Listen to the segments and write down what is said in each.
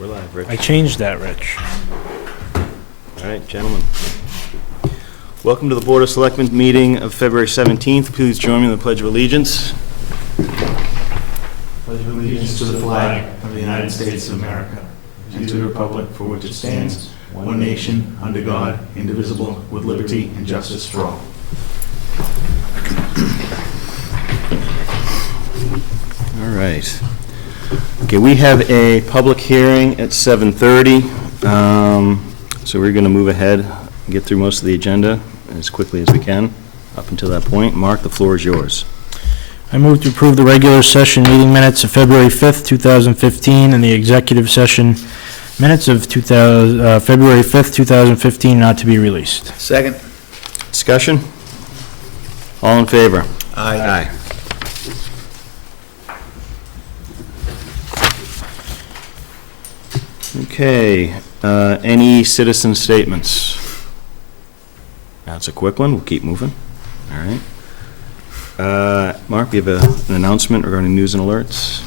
We're live, Rich. I changed that, Rich. All right, gentlemen. Welcome to the Board of Selectmen meeting of February 17th. Please join me in the Pledge of Allegiance. Pledge of allegiance to the flag of the United States of America and to the republic for which it stands, one nation, under God, indivisible, with liberty and justice for all. All right. Okay, we have a public hearing at 7:30, so we're going to move ahead and get through most of the agenda as quickly as we can up until that point. Mark, the floor is yours. I move to approve the regular session meeting minutes of February 5th, 2015, and the executive session minutes of February 5th, 2015, not to be released. Second. Discussion? All in favor? Aye. Okay, any citizen statements? That's a quick one, we'll keep moving. All right. Mark, we have an announcement regarding news and alerts.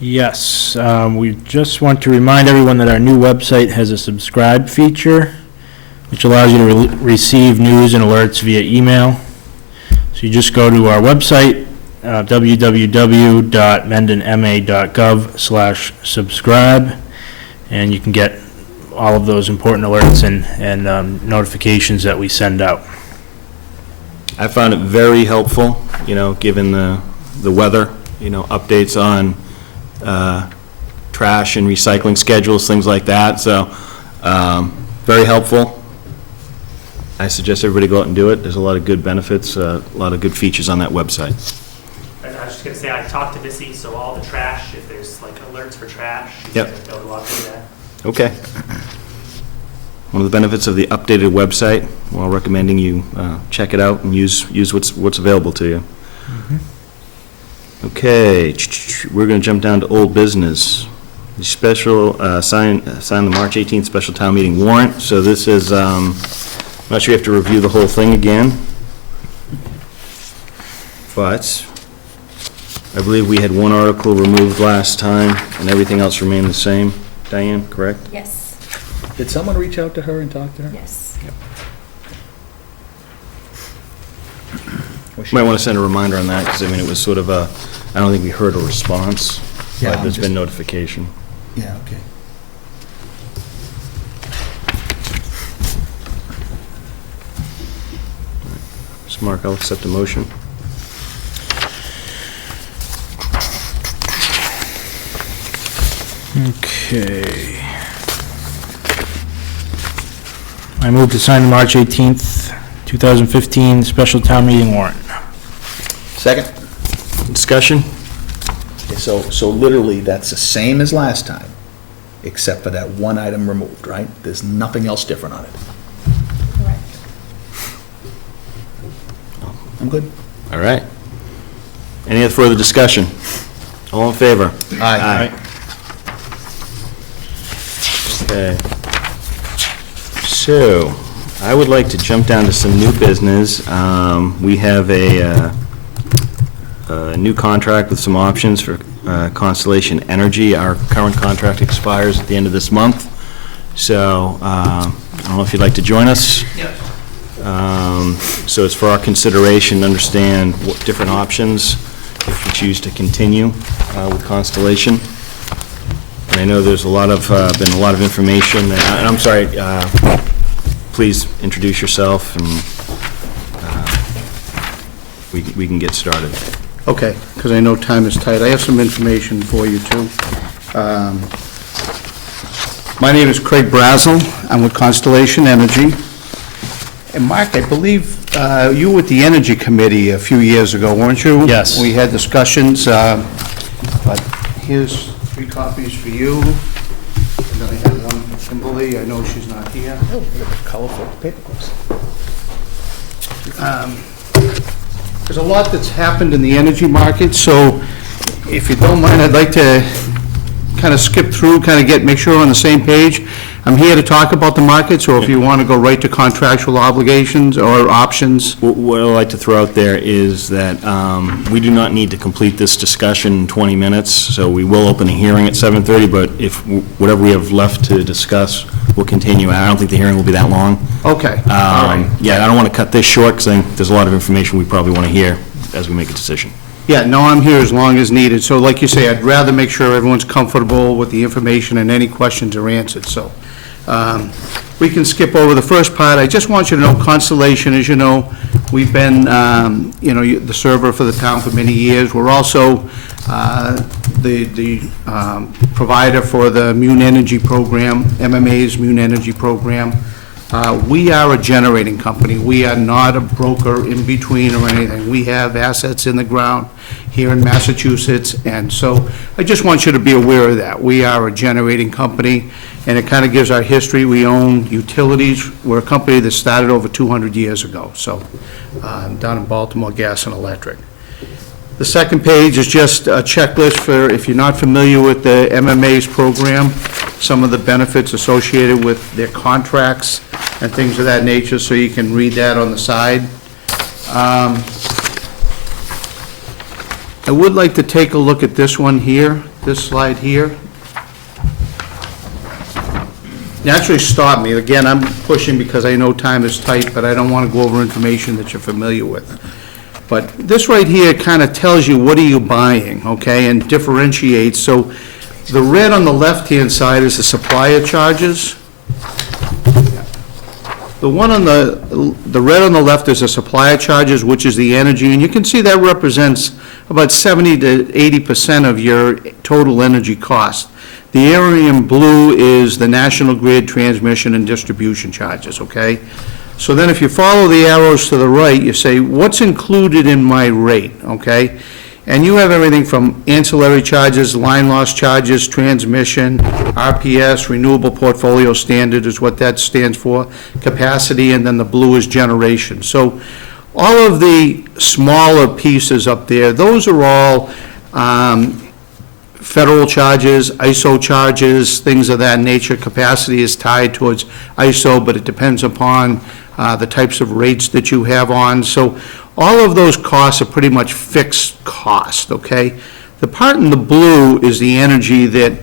Yes, we just want to remind everyone that our new website has a subscribe feature, which allows you to receive news and alerts via email. So you just go to our website, www.mendonma.gov/subscribe, and you can get all of those important alerts and notifications that we send out. I found it very helpful, given the weather, updates on trash and recycling schedules, things like that. So very helpful. I suggest everybody go out and do it. There's a lot of good benefits, a lot of good features on that website. I was just going to say, I talked to Missy, so all the trash, if there's like alerts for trash, she's Yep. going to go walk through that. Okay. One of the benefits of the updated website, while recommending you check it out and use what's available to you. Okay, we're going to jump down to old business. The special, sign the March 18th special town meeting warrant. So this is, I'm not sure you have to review the whole thing again, but I believe we had one article removed last time and everything else remained the same. Diane, correct? Yes, Did someone reach out to her and talk to her? yes. You might want to send a reminder on that, because, it was sort of I don't think we heard a response, Yeah, but there's been notification. Yeah, okay. So, Mark, I'll accept a motion. Okay. I move to sign the March 18th, 2015 special town meeting warrant. Second. Discussion? So literally, that's the same as last time, except for that one item removed, right? There's nothing else different on it. Correct. I'm good. All right. Any other further discussion? All in favor? Aye. Okay. So, I would like to jump down to some new business. We have a new contract with some options for Constellation Energy. Our current contract expires at the end of this month. So, I don't know if you'd like to join us. Yep. So it's for our consideration to understand what different options if we choose to continue with Constellation. And I know there's been a lot of information, and I'm sorry, please introduce yourself and we can get started. Okay, because I know time is tight. I have some information for you, too. My name is Craig Brazel. I'm with Constellation Energy. And Mark, I believe you were with the Energy Committee a few years ago, weren't you? Yes. We had discussions, but here's 3 copies for you. And then I have one for Kimberly. I know she's not here. Oh, look at the colorful paper clips. There's a lot that's happened in the energy market, so if you don't mind, I'd like to kind of skip through, make sure we're on the same page. I'm here to talk about the markets, or if you want to go right to contractual obligations or options. What I'd like to throw out there is that we do not need to complete this discussion in 20 minutes, so we will open a hearing at 7:30, but if whatever we have left to discuss will continue. I don't think the hearing will be that long. Okay, all right. Yeah, I don't want to cut this short, because I think there's a lot of information we probably want to hear as we make a decision. Yeah, no, I'm here as long as needed. So like you say, I'd rather make sure everyone's comfortable with the information and any questions are answered, so. We can skip over the first part. I just want you to know Constellation, as you know, we've been, the server for the town for many years. We're also the provider for the Mune Energy Program, MMA's Mune Energy Program. We are a generating company. We are not a broker in between or anything. We have assets in the ground here in Massachusetts, and so I just want you to be aware of that. We are a generating company, and it kind of gives our history. We own utilities. We're a company that started over 200 years ago, so down in Baltimore, gas and electric. The second page is just a checklist for, if you're not familiar with the MMA's program, some of the benefits associated with their contracts and things of that nature, so you can read that on the side. I would like to take a look at this one here, this slide here. You actually stopped me. Again, I'm pushing because I know time is tight, but I don't want to go over information that you're familiar with. But this right here kind of tells you what are you buying, okay, and differentiates. So the red on the left-hand side is the supplier charges. The one on the red on the left is the supplier charges, which is the energy, and you can see that represents about 70 to 80% of your total energy cost. The area in blue is the National Grid transmission and distribution charges, okay? So then if you follow the arrows to the right, you say, what's included in my rate, okay? And you have everything from ancillary charges, line loss charges, transmission, RPS, renewable portfolio standard is what that stands for, capacity, and then the blue is generation. So all of the smaller pieces up there, those are all federal charges, ISO charges, things of that nature. Capacity is tied towards ISO, but it depends upon the types of rates that you have on. So all of those costs are pretty much fixed cost, okay? The part in the blue is the energy that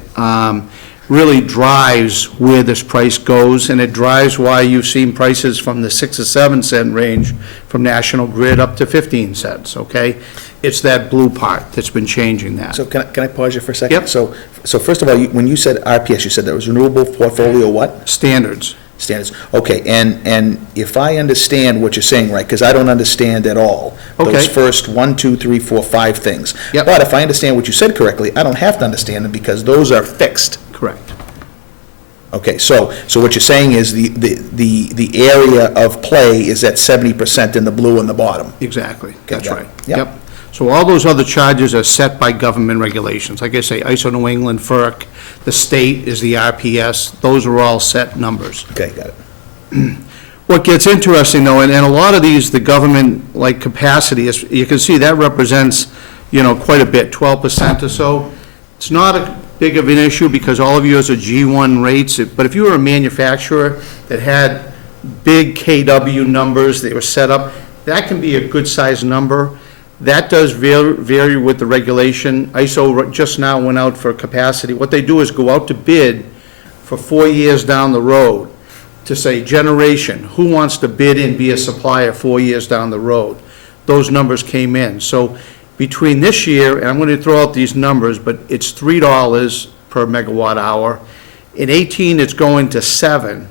really drives where this price goes, and it drives why you've seen prices from the 6 or 7 cent range from National Grid up to 15 cents, okay? It's that blue part that's been changing that. So can I pause you for a second? Yep. So first of all, when you said RPS, you said that was renewable portfolio what? Standards. Standards. Okay, and if I understand what you're saying right, because I don't understand at all Okay. those first 1, 2, 3, 4, 5 things. Yep. But if I understand what you said correctly, I don't have to understand them because those are fixed. Correct. Okay, so what you're saying is the area of play is at 70% in the blue on the bottom. Exactly. That's Got it. right. Yep. So all those other charges are set by government regulations. Like I say, ISO New England, FERC, the state is the RPS. Those are all set numbers. Okay, got it. What gets interesting, though, and a lot of these, the government, like capacity, is, you can see that represents, quite a bit, 12% or so. It's not a big of an issue because all of yours are G1 rates, but if you were a manufacturer that had big KW numbers that were set up, that can be a good-sized number. That does vary with the regulation. ISO just now went out for capacity. What they do is go out to bid for 4 years down the road to say, generation, who wants to bid and be a supplier 4 years down the road? Those numbers came in. So between this year, and I'm going to throw out these numbers, but it's $3 per megawatt hour. In 18, it's going to 7.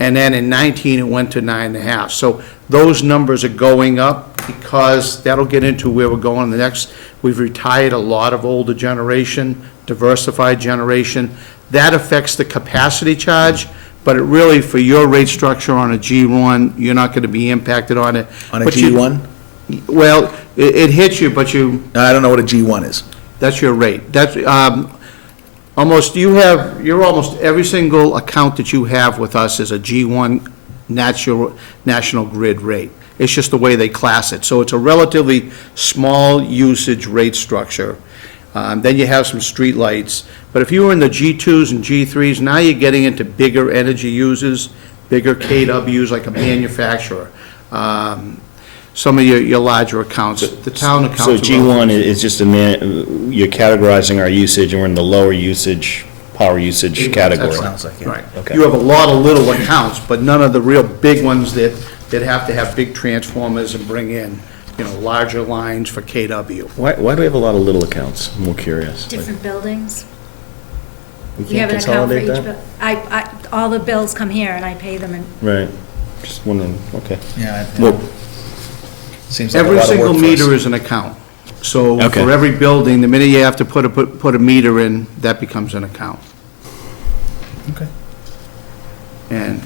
And then in 19, it went to 9.5. So those numbers are going up because that'll get into where we're going in the next. We've retired a lot of older generation, diversified generation. That affects the capacity charge, but it really, for your rate structure on a G1, you're not going to be impacted on it. On a But you- G1? Well, it hits you, but I don't know what a G1 is. that's your rate. That's, you're almost every single account that you have with us is a G1 National Grid rate. It's just the way they class it. So it's a relatively small usage rate structure. Then you have some street lights. But if you were in the G2s and G3s, now you're getting into bigger energy users, bigger KWs like a manufacturer. Some of your larger accounts, the town accounts. So are G1 is just you're categorizing our usage, and we're in the lower usage, power usage category. Sounds like, yeah. Right. Okay. You have a lot of little accounts, but none of the real big ones that have to have big transformers and bring in, larger lines for KW. Why do we have a lot of little accounts? I'm more curious. Different buildings. We We have can't an account for consolidate each, that? all the bills come here and I pay them and Right. Just wondering, okay. Yeah. Well, Seems like a Every lot of single work for us. meter is an account. So Okay. for every building, the minute you have to put a meter in, that becomes an account. Okay. And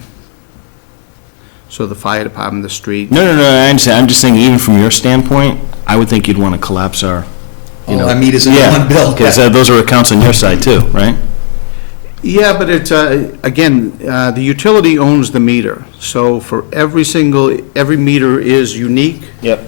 so the fire department, the street. no, I understand. I'm just saying, even from your standpoint, I would think you'd want to collapse our, you All know. our meters into one bill. Because those are accounts on your side too, right? Yeah, but it's, again, the utility owns the meter. So for every meter is unique. Yep.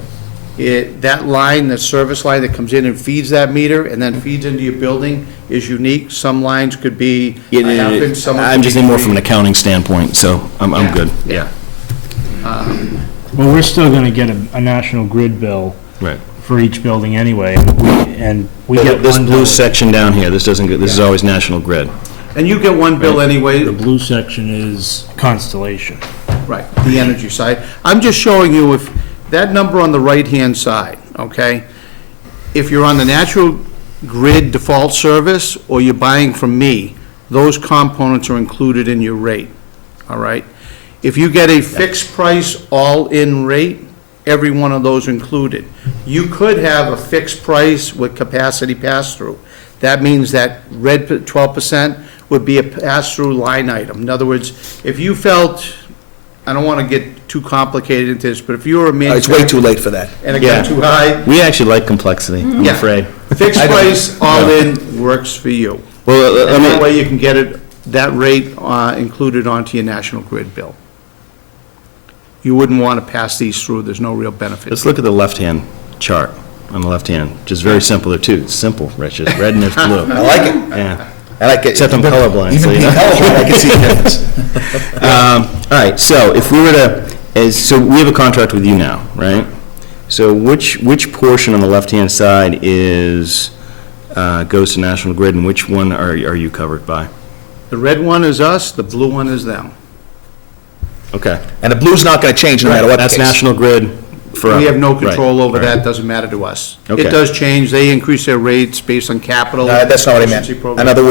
That line, that service line that comes in and feeds that meter and then feeds into your building is unique. Some lines could be a half inch, some. I'm just thinking more from an accounting standpoint, so I'm good. Yeah. Well, we're still gonna get a national grid bill Right. for each building anyway, and we get This one blue bill. section down here, this doesn't, this is always National Grid. And you get one bill anyway. The blue section is Constellation. Right, the energy side. I'm just showing you if, that number on the right-hand side, okay? If you're on the natural grid default service, or you're buying from me, those components are included in your rate, all right? If you get a fixed price, all-in rate, every one of those included. You could have a fixed price with capacity pass-through. That means that red 12% would be a pass-through line item. In other words, if you felt, I don't want to get too complicated into this, but if you were a It's manufacturer. way too late for that. And it got Yeah. too high, We actually like complexity, I'm Yeah. afraid. fixed I don't- price, all-in, works for you. Well, And that let me, way you can get it, that rate included onto your national grid bill. You wouldn't want to pass these through, there's no real benefit. let's look at the left-hand chart, on the left hand, which is very simple, they're two, it's simple, Rich, it's red and it's blue. I like it. Yeah. I like it. Except I'm colorblind, so Even you being know. colorblind, I can see the difference. All right, so if we were to, so we have a contract with you now, right? So which portion on the left-hand side is, goes to National Grid, and which one are you covered by? The red one is us, the blue one is them. Okay. And the blue's not gonna change no matter what the That's case. National Grid forever. We have no Right, control over right. that, doesn't matter to us. Okay. It does change, they increase their rates based on capital. No, that's not what I meant. efficiency In program. other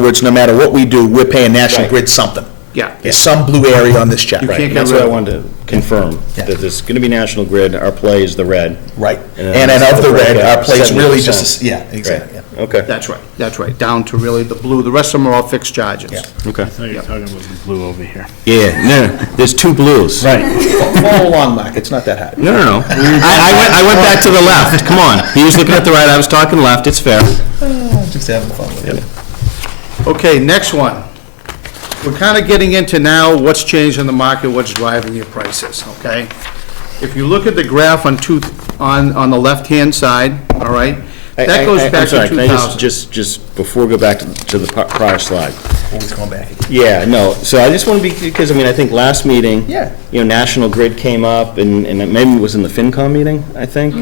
words, no matter what we do, we're paying National Right. Grid something. Yeah, There's some blue area on this check. You Right, can't get that's what I rid of- wanted to confirm, Yeah. that there's going to be National Grid, our play is the red. Right. And And then of the red, our place 70%. really just, yeah, exactly, yeah. Okay, that's right, down to really the blue, the rest of them are all fixed charges. Yeah. okay. I thought you were talking about the blue over here. Yeah, no, there's two blues. Right. Follow along, Mark, it's not that hard. No. I went back to the left, come on. He was looking at the right, I was talking left, it's fair. Just having fun with it. Okay, next one. We're kind of getting into now what's changed in the market, what's driving your prices, okay? If you look at the graph on on the left-hand side, all right? That goes I'm back sorry, to can I 2000. just before we go back to the prior slide? Always going back again. Yeah, no, so I just want to be, because, I mean, I think last meeting, Yeah. you know, National Grid came up, and it maybe it was in the FinCom meeting, I think,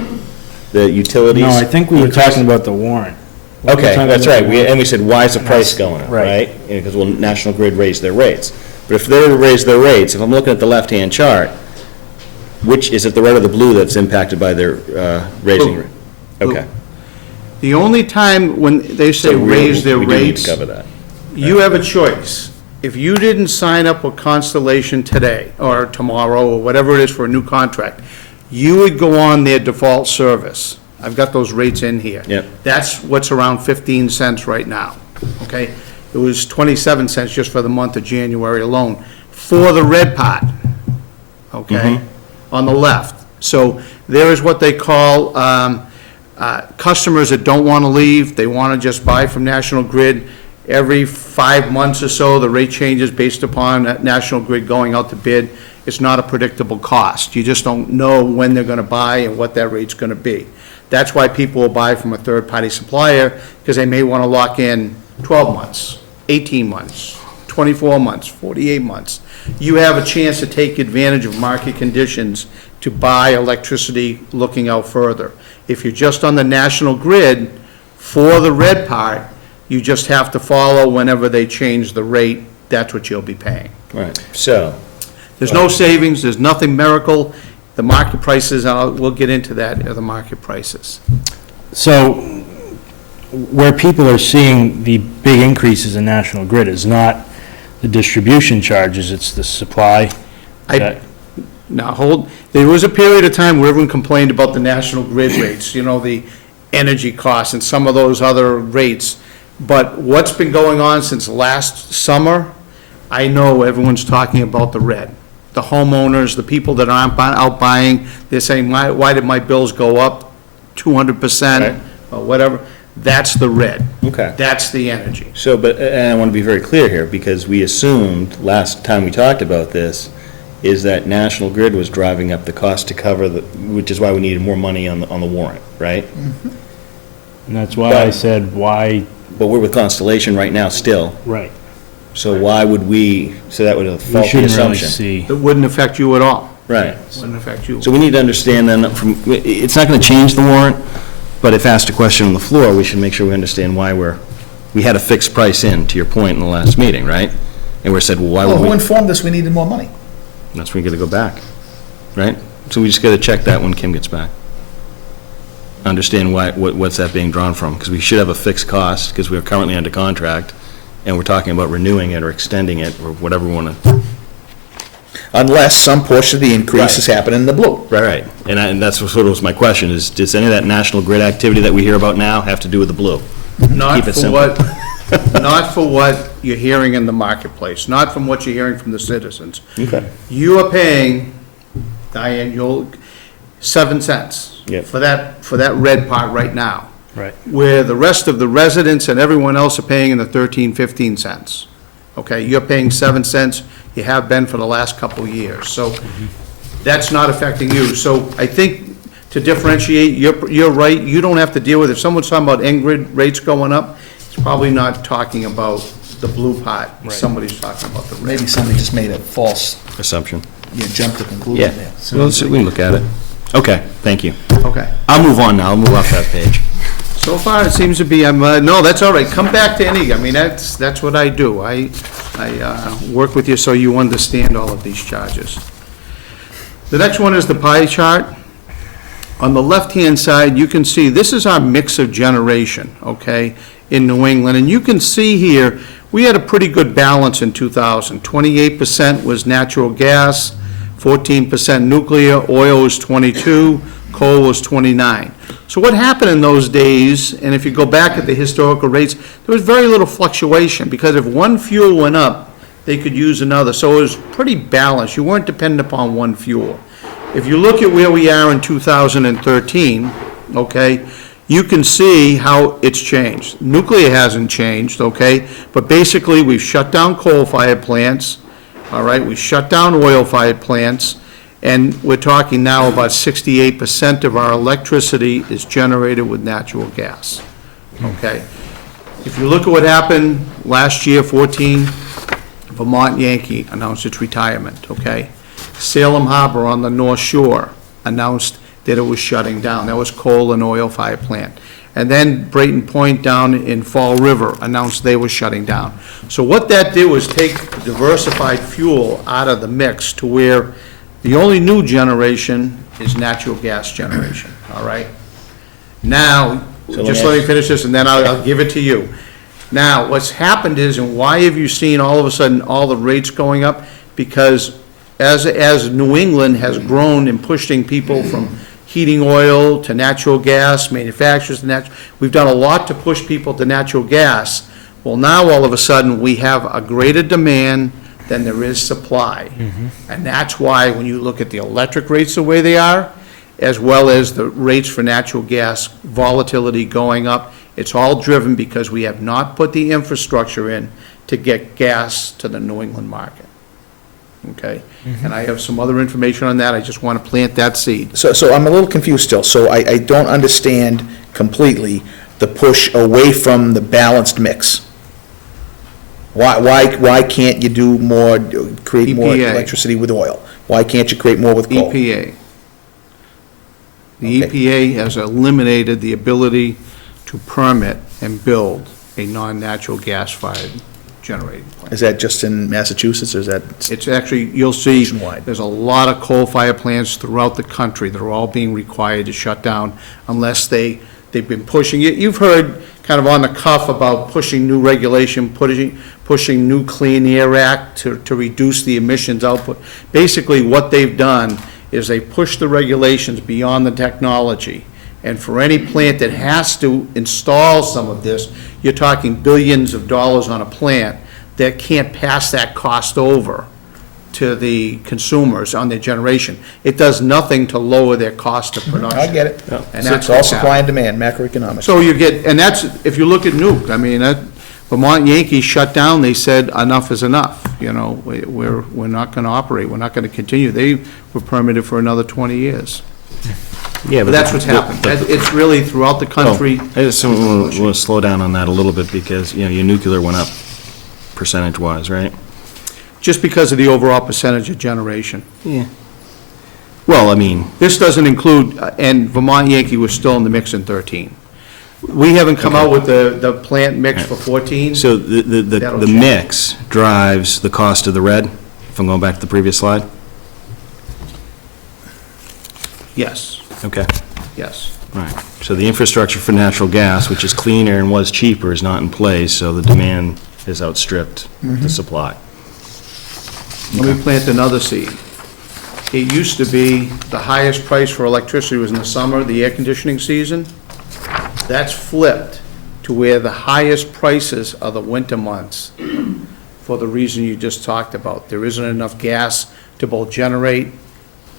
the utilities. No, I think we were talking about the warrant. We were Okay, talking that's about right, the warrant. and we said, why is the price going up, Right. right? Because, well, National Grid raised their rates. But if they raise their rates, if I'm looking at the left-hand chart, which, is it the red or the blue that's impacted by their raising? Blue. Okay. The only time when they say So we- raise their we do need to rates, cover that. you have a choice. If you didn't sign up with Constellation today, or tomorrow, or whatever it is for a new contract, you would go on their default service. I've got those rates in here. Yep. That's what's around 15 cents right now, okay? It was 27 cents just for the month of January alone, for the red part, okay? On the left. So there is what they call customers that don't want to leave, they want to just buy from National Grid. Every 5 months or so, the rate changes based upon National Grid going out to bid. It's not a predictable cost. You just don't know when they're going to buy and what that rate's going to be. That's why people will buy from a third-party supplier, because they may want to lock in 12 months, 18 months, 24 months, 48 months. You have a chance to take advantage of market conditions to buy electricity looking out further. If you're just on the national grid for the red part, you just have to follow whenever they change the rate, that's what you'll be paying. Right, so, There's no savings, there's nothing miracle. The market prices, we'll get into that, are the market prices. So where people are seeing the big increases in National Grid is not the distribution charges, it's the supply. Now, there was a period of time where everyone complained about the national grid rates, the energy costs and some of those other rates. But what's been going on since last summer, I know everyone's talking about the red. The homeowners, the people that aren't out buying, they're saying, why did my bills go up 200% or whatever? That's the red. okay. That's the energy. So, and I want to be very clear here, because we assumed, last time we talked about this, is that National Grid was driving up the cost to cover which is why we needed more money on the warrant, right? And that's why I said, why, But we're with Constellation right now still, right. so why would so that would a We faulty shouldn't really assumption. see. It wouldn't affect you at all. Right. Wouldn't affect you. So we need to understand then, it's not going to change the warrant, but if asked a question on the floor, we should make sure we understand why we had a fixed price to your point in the last meeting, right? And we said, well, why Well, would who we? informed us we needed more money? That's when we got to go back, right? So we just got to check that when Kim gets back. Understand what's that being drawn from, because we should have a fixed cost, because we're currently under contract, and we're talking about renewing it or extending it, or whatever we want to. Unless some portion of the increase is happening in the blue. Right. And that's what was my question, is, does any of that National Grid activity that we hear about now have to do with the blue? Not Keep it for simple. not for what you're hearing in the marketplace, not from what you're hearing from the citizens. Okay. You are paying, Diane, 7 cents Yep. for that red part right now, Right. where the rest of the residents and everyone else are paying in the 13, 15 cents. Okay, you're paying 7 cents, you have been for the last couple of years, so that's not affecting you. So I think to differentiate, you're right, you don't have to deal with it. If someone's talking about Ingrid rates going up, it's probably not talking about the blue part. Right. Somebody's talking about the red. Maybe somebody just made a false, Assumption. jump to conclusion Yeah. there. Well, we can look at it. Okay, thank you. Okay. I'll move on now, I'll move off that page. So far, it seems to be, no, that's all right, come back to any, that's what I do. I work with you so you understand all of these charges. The next one is the pie chart. On the left-hand side, you can see, this is our mix of generation, okay, in New England. And you can see here, we had a pretty good balance in 2000. 28% was natural gas, 14% nuclear, oil was 22, coal was 29. So what happened in those days, and if you go back at the historical rates, there was very little fluctuation, because if one fuel went up, they could use another. So it was pretty balanced. You weren't dependent upon one fuel. If you look at where we are in 2013, okay, you can see how it's changed. Nuclear hasn't changed, okay, but basically we've shut down coal-fired plants, all right, we shut down oil-fired plants, and we're talking now about 68% of our electricity is generated with natural gas, okay? If you look at what happened last year, 14, Vermont Yankee announced its retirement, okay? Salem Harbor on the North Shore announced that it was shutting down. That was coal and oil fire plant. And then Brayton Point down in Fall River announced they were shutting down. So what that did was take diversified fuel out of the mix to where the only new generation is natural gas generation, all right? Now, So just let me finish this and then I'll give it to you. Now, what's happened is, and why have you seen all of a sudden all the rates going up? Because as New England has grown in pushing people from heating oil to natural gas, manufacturers to natural, we've done a lot to push people to natural gas. Well, now all of a sudden, we have a greater demand than there is supply. And that's why when you look at the electric rates the way they are, as well as the rates for natural gas volatility going up, it's all driven because we have not put the infrastructure in to get gas to the New England market. okay? And I have some other information on that, I just want to plant that seed. So I'm a little confused still, so I don't understand completely the push away from the balanced mix. Why can't you do more, create more EPA. electricity with oil? Why can't you create more with coal? EPA. The Okay. EPA has eliminated the ability to permit and build a non-natural gas-fired generating plant. Is that just in Massachusetts, or is that? It's actually, you'll see, Nationwide. there's a lot of coal-fired plants throughout the country that are all being required to shut down unless they've been pushing it. You've heard kind of on the cuff about pushing new regulation, pushing new Clean Air Act to reduce the emissions output. Basically, what they've done is they pushed the regulations beyond the technology. And for any plant that has to install some of this, you're talking billions of dollars on a plant that can't pass that cost over to the consumers on their generation. It does nothing to lower their cost of production. I get it. And So that's it's all what's supply and demand, macroeconomics. So you get, and that's, if you look at Nuke, I mean, Vermont Yankee shut down, they said enough is enough, you know, we're not gonna operate, we're not gonna continue. They were permitted for another 20 years. Yeah, But that's what's happened. It's really throughout the country. I just want to slow down on that a little bit because, you know, your nuclear went up percentage-wise, right? Just because of the overall percentage of generation. Yeah. Well, I mean, This doesn't include, and Vermont Yankee was still in the mix in 13. We haven't come out with the plant mix for 14. so the That'll the change. mix drives the cost of the red, if I'm going back to the previous slide? Yes, Okay, yes. right. So the infrastructure for natural gas, which is cleaner and was cheaper, is not in place, so the demand has outstripped the supply. Let me plant another seed. It used to be the highest price for electricity was in the summer, the air conditioning season. That's flipped to where the highest prices are the winter months for the reason you just talked about. There isn't enough gas to both generate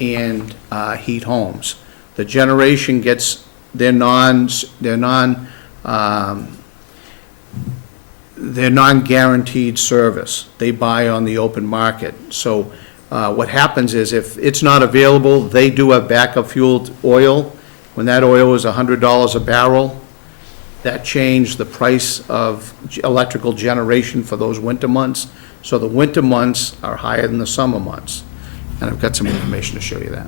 and heat homes. The generation gets their non-guaranteed service. They buy on the open market. So what happens is if it's not available, they do have backup fueled oil. When that oil is $100 a barrel, that changed the price of electrical generation for those winter months. So the winter months are higher than the summer months. And I've got some information to show you that.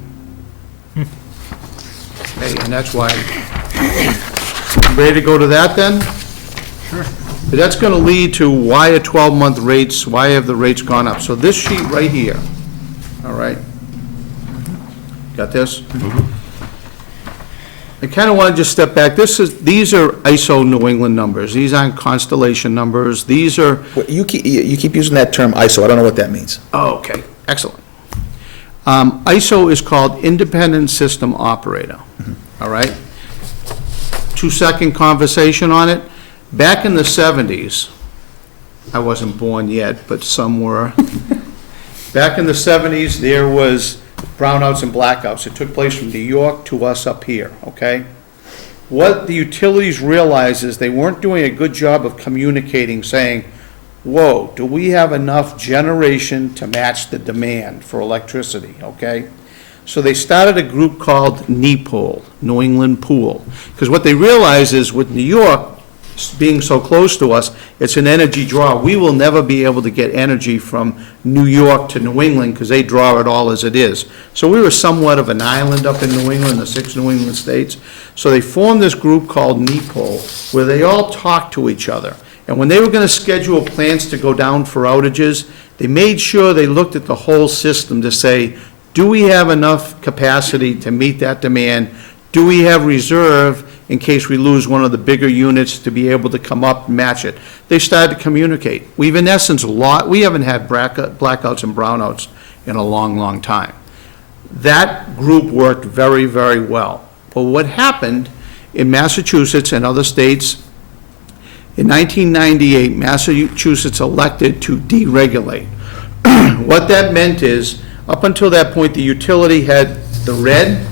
Okay, and that's why, ready to go to that then? Sure. But that's gonna lead to why are 12-month rates, why have the rates gone up? So this sheet right here, all right? Got this? I kinda wanna just step back. These are ISO New England numbers. These aren't Constellation numbers. These are, You keep using that term ISO, I don't know what that means. oh, okay, excellent. ISO is called Independent System Operator, all right? 2-second conversation on it. Back in the 70s, I wasn't born yet, but some were. Back in the 70s, there was brownouts and blackouts. It took place from New York to us up here, okay? What the utilities realized is they weren't doing a good job of communicating, saying, whoa, do we have enough generation to match the demand for electricity, okay? So they started a group called NEPOOL, New England Pool, because what they realized is with New York being so close to us, it's an energy draw. We will never be able to get energy from New York to New England because they draw it all as it is. So we were somewhat of an island up in New England, the 6 New England states. So they formed this group called NEPOOL, where they all talked to each other. And when they were going to schedule plants to go down for outages, they made sure they looked at the whole system to say, do we have enough capacity to meet that demand? Do we have reserve in case we lose one of the bigger units to be able to come up and match it? They started to communicate. We've in essence we haven't had blackouts and brownouts in a long, long time. That group worked very, very well. But what happened in Massachusetts and other states, in 1998, Massachusetts elected to deregulate. What that meant is, up until that point, the utility had the red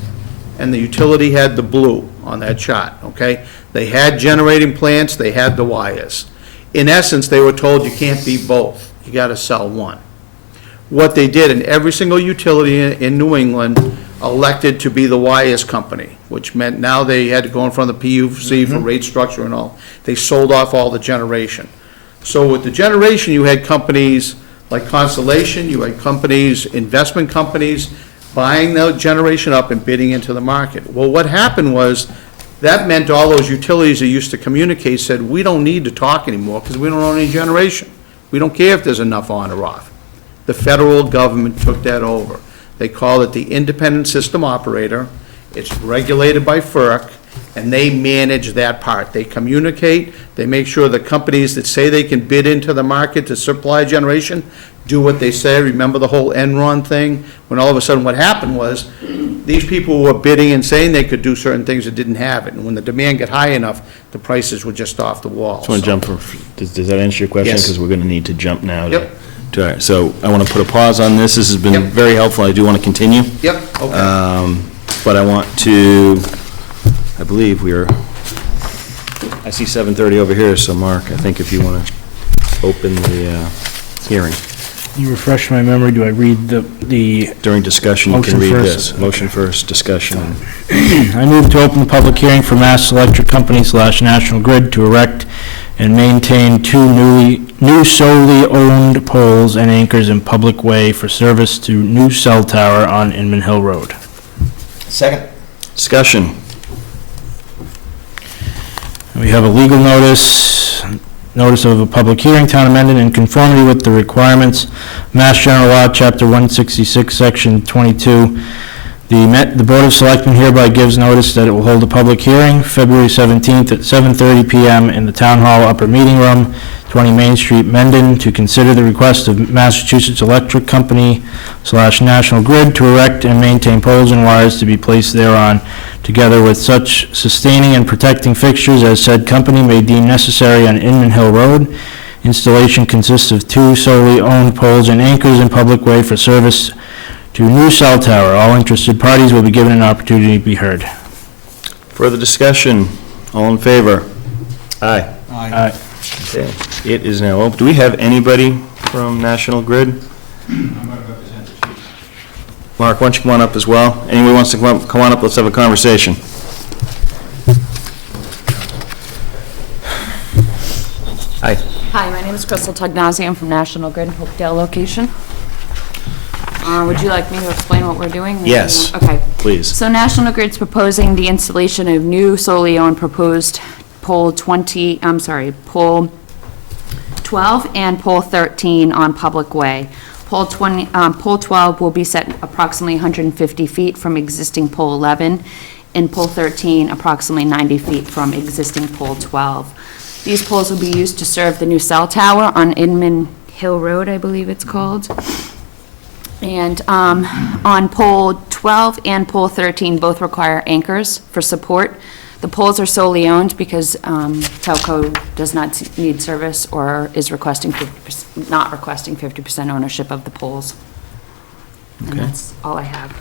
and the utility had the blue on that chart, okay? They had generating plants, they had the wires. In essence, they were told you can't be both, you gotta sell one. what they did, and every single utility in New England elected to be the wires company, which meant now they had to go in front of the PUC for rate structure and all. They sold off all the generation. So with the generation, you had companies like Constellation, you had companies, investment companies, buying the generation up and bidding into the market. Well, what happened was, that meant all those utilities that used to communicate said, we don't need to talk anymore because we don't own any generation. We don't care if there's enough on or off. The federal government took that over. They call it the independent system operator. It's regulated by FERC, and they manage that part. They communicate, they make sure the companies that say they can bid into the market to supply generation do what they say. Remember the whole Enron thing? When all of a sudden what happened was, these people were bidding and saying they could do certain things that didn't have it. And when the demand got high enough, the prices were just off the wall. Just want to jump, does that answer your question? Yes. Because we're going to need to jump now. Yep. So I want to put a pause on this. This has been Yep. very helpful. I do want to continue. Yep, okay. But I want to, I believe I see 7:30 over here, so Mark, I think if you want to open the hearing. You refresh my memory, do I read the, During discussion, you can Motion read first. this. Motion first, discussion. I move to open the public hearing for Mass Electric Company / National Grid to erect and maintain two new solely owned poles and anchors in public way for service to new cell tower on Inman Hill Road. Second. Discussion. We have a legal notice of a public hearing, Town of Mendon, in conformity with the requirements, Mass General Law, Chapter 166, Section 22. The Board of Selectmen hereby gives notice that it will hold a public hearing February 17th at 7:30 PM in the Town Hall Upper Meeting Room, 20 Main Street, Mendon, to consider the request of Massachusetts Electric Company / National Grid to erect and maintain poles and wires to be placed thereon, together with such sustaining and protecting fixtures as said company may deem necessary on Inman Hill Road. Installation consists of two solely owned poles and anchors in public way for service to new cell tower. All interested parties will be given an opportunity to be heard. Further discussion? All in favor? Aye. Aye. Okay. It is now open. Do we have anybody from National Grid? Mark, why don't you come on up as well? Anyone wants to come on up, let's have a conversation. Hi. Hi, my name is Crystal Tugnazzi. I'm from National Grid, Hopedale location. Would you like me to explain what we're doing? Yes. Okay. Please. So National Grid's proposing the installation of new solely owned proposed pole 12 and pole 13 on public way. Pole 12 will be set approximately 150 feet from existing pole 11, and pole 13 approximately 90 feet from existing pole 12. These poles will be used to serve the new cell tower on Inman Hill Road, I believe it's called. And on pole 12 and pole 13, both require anchors for support. The poles are solely owned because Telco does not need service or is requesting 50%, not requesting 50% ownership of the poles. And Okay. that's all I have.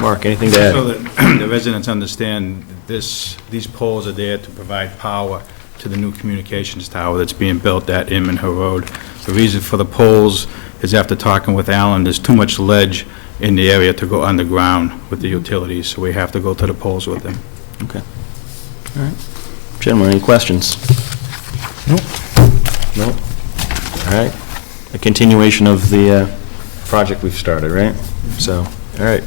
Mark, anything to So add? that the residents understand these poles are there to provide power to the new communications tower that's being built at Inman Hill Road. The reason for the poles is after talking with Alan, there's too much ledge in the area to go underground with the utilities, so we have to go to the poles with them. Okay. All right. Gentlemen, any questions? Nope. Nope. All right. A continuation of the project we've started, right? So, all right.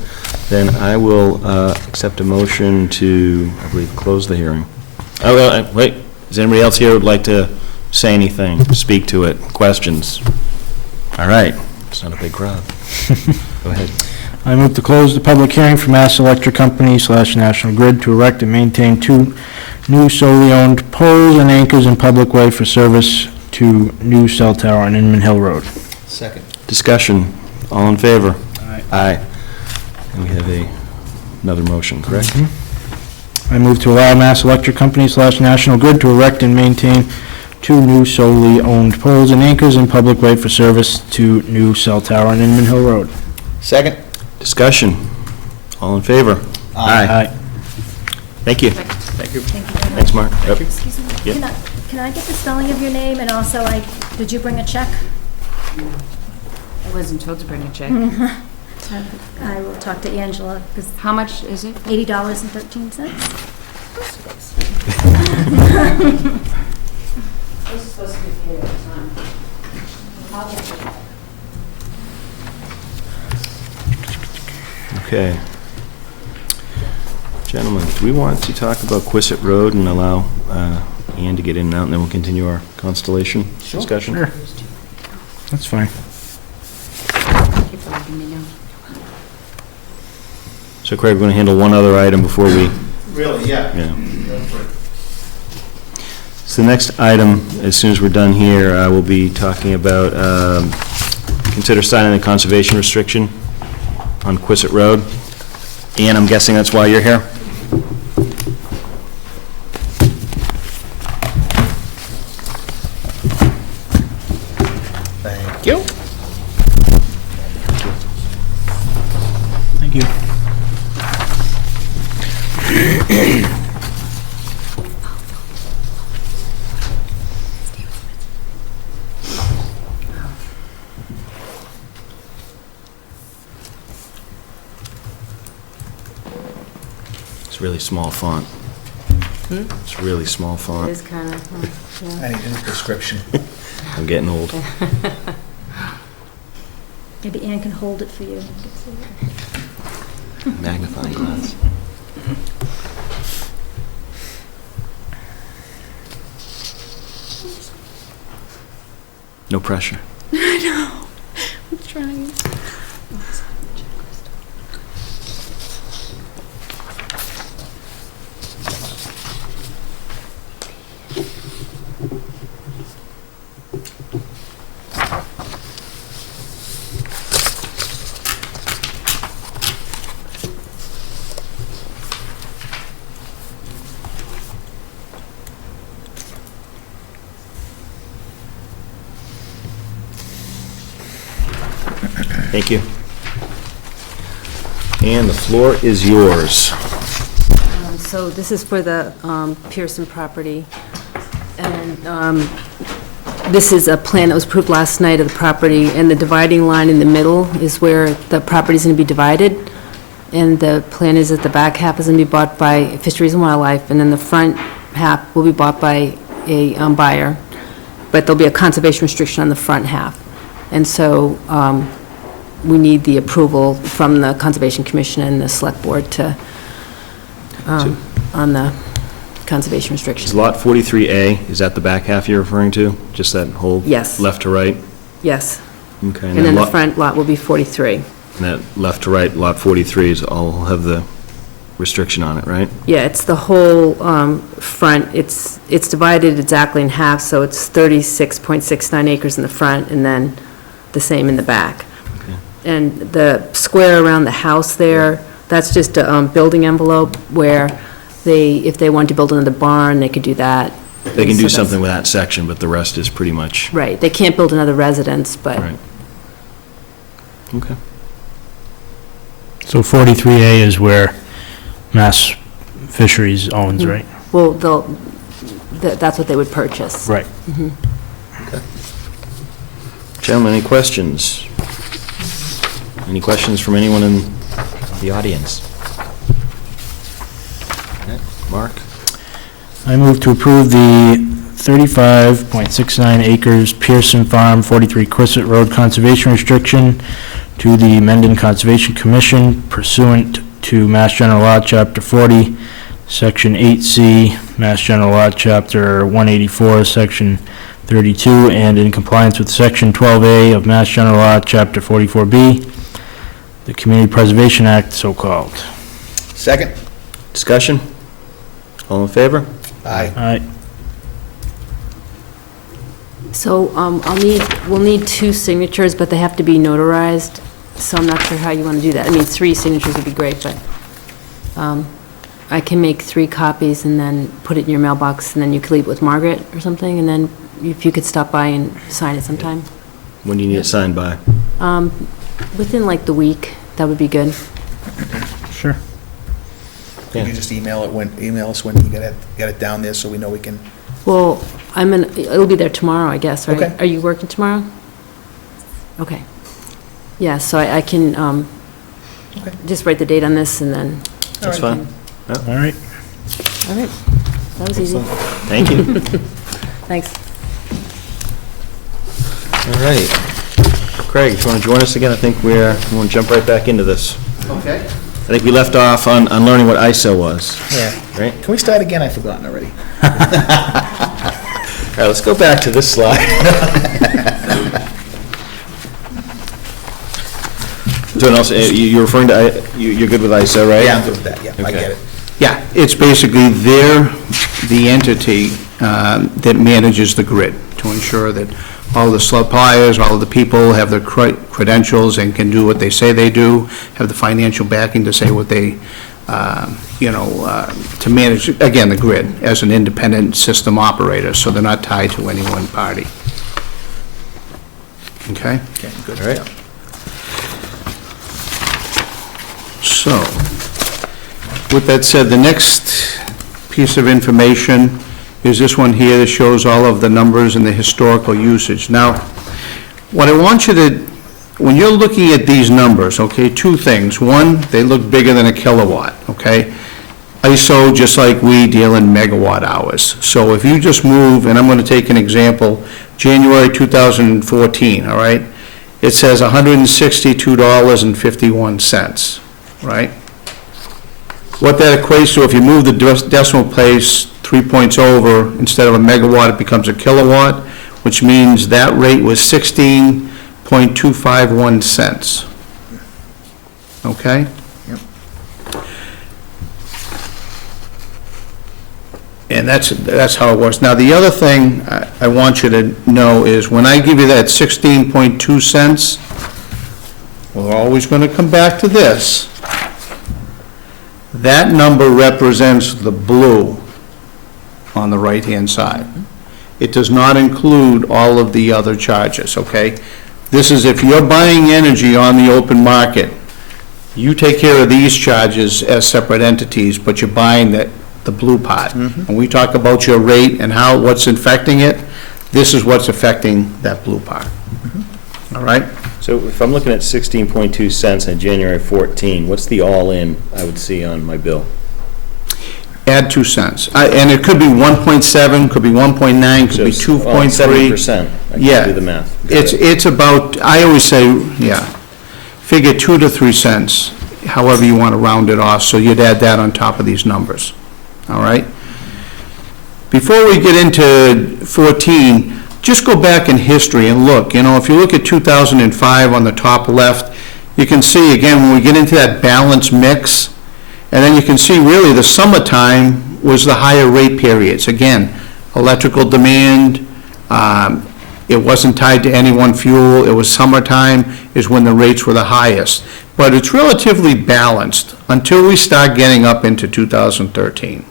Then I will accept a motion to, I believe, close the hearing. Oh, well, wait. Is anybody else here who would like to say anything, speak to it, questions? All right. It's not a big crowd. Go ahead. I move to close the public hearing for Mass Electric Company / National Grid to erect and maintain two new solely owned poles and anchors in public way for service to new cell tower on Inman Hill Road. Second. Discussion. All in favor? Aye. Aye. And we have another motion, correct? I move to allow Mass Electric Company / National Grid to erect and maintain two new solely owned poles and anchors in public way for service to new cell tower on Inman Hill Road. Second. Discussion. All in favor? Aye. Thank you. Thank you very much. Thanks, Mark. Yep. Excuse me, Yep. can I get the spelling of your name, and also, did you bring a check? I wasn't told to bring a check. I will talk to Angela, because How much is it? $80.13. This is supposed to be paid at the time. Okay. Gentlemen, do we want to talk about Quissett Road and allow Ann to get in and out, and then we'll continue our Constellation discussion? Sure. That's fine. Thank you for letting me know. So Craig, we're going to handle one other item before we... Really, yeah. Yeah. So the next item, as soon as we're done here, we'll be talking about, consider signing the conservation restriction on Quissett Road. Ann, I'm guessing that's why you're here? Thank you. Thank you. It's really small font. It's really small font. It's kind of, I need a description. I'm getting old. Maybe Ann can hold it for you. Magnifying glass. No pressure. I'm trying. Thank you. And the floor is yours. So this is for the Pearson property, and this is a plan that was approved last night of the property, and the dividing line in the middle is where the property's going to be divided, and the plan is that the back half is going to be bought by Fisheries and Wildlife, and then the front half will be bought by a buyer, but there'll be a conservation restriction on the front half. And so we need the approval from the Conservation Commission and the Select Board to, on the conservation Is restrictions. lot 43A, is that the back half you're referring to? Just that whole? Yes. Left to right? Yes. Okay. And then the lot- front lot will be 43. And that left to right, lot 43 is all have the restriction on it, right? Yeah, it's the whole front, it's divided exactly in half, so it's 36.69 acres in the front, and then the same in the back. Okay. And the square around the house there, that's just a building envelope where they, if they want to build another barn, they could do that. They can So do that's- something with that section, but the rest is pretty much, Right, they can't build another residence, but, right. Okay. So 43A is where Mass Fisheries owns, right? well, that's what they would purchase. Right. Gentlemen, any questions? Any questions from anyone in the audience? Okay, Mark? I move to approve the 35.69 acres Pearson Farm, 43 Quissett Road Conservation Restriction to the Mendon Conservation Commission pursuant to Mass General Law, Chapter 40, Section 8C, Mass General Law, Chapter 184, Section 32, and in compliance with Section 12A of Mass General Law, Chapter 44B, the Community Preservation Act, so-called. Second? Discussion? All in favor? Aye. Aye. So we'll need 2 signatures, but they have to be notarized, so I'm not sure how you want to do that. I mean, 3 signatures would be great, but I can make 3 copies and then put it in your mailbox, and then you could leave it with Margaret or something, and then if you could stop by and sign it sometime. When do you need it signed by? Within like the week, that would be good. Sure. You can just email us when you get it down there, so we know we can. Well, it'll be there tomorrow, I guess, right? Okay. Are you working tomorrow? Okay. Yeah, so I can Okay. just write the date on this and then, That's fine. All right. all right, that was easy. Thank you. Thanks. All right. Craig, if you want to join us again, I think we want to jump right back into this. Okay. I think we left off on learning what ISO was. Yeah. Right? Can we start again? I've forgotten already. All right, let's go back to this slide. So, else, you're referring to, you're good with ISO, right? Yeah, I'm good with that, yeah, I Okay. get it. Yeah, it's basically the entity that manages the grid to ensure that all the suppliers, all of the people have the credentials and can do what they say they do, have the financial backing to say what they, to manage, again, the grid as an independent system operator, so they're not tied to any one party. Okay? Okay, good. All right. So, with that said, the next piece of information is this one here that shows all of the numbers and the historical usage. Now, what I want you to, when you're looking at these numbers, okay, two things. One, they look bigger than a kilowatt, okay? ISO, just like we, deal in megawatt hours. So if you just move, and I'm going to take an example, January 2014, all right? It says $162.51, right? What that equates to, if you move the decimal place 3 points over, instead of a megawatt, it becomes a kilowatt, which means that rate was 16.251 cents. Okay? Yep. And that's how it works. Now, the other thing I want you to know is when I give you that 16.2 cents, we're always going to come back to this. That number represents the blue on the right-hand side. It does not include all of the other charges, okay? This is if you're buying energy on the open market, you take care of these charges as separate entities, but you're buying the blue part. When we talk about your rate and what's affecting it, this is what's affecting that blue part. All right? So if I'm looking at 16.2 cents on January 14, what's the all-in I would see on my bill? Add 2 cents. And it could be 1.7, could be 1.9, could be 2.3. 7%. I Yeah. can do the math. Got it. It's about, I always say, yeah, figure 2 to 3 cents, however you want to round it off, so you'd add that on top of these numbers, all right? Before we get into 14, just go back in history and look. If you look at 2005 on the top left, you can see, again, when we get into that balance mix, and then you can see really the summertime was the higher rate periods. Again, electrical demand, it wasn't tied to any one fuel. It was summertime is when the rates were the highest. But it's relatively balanced until we start getting up into 2013.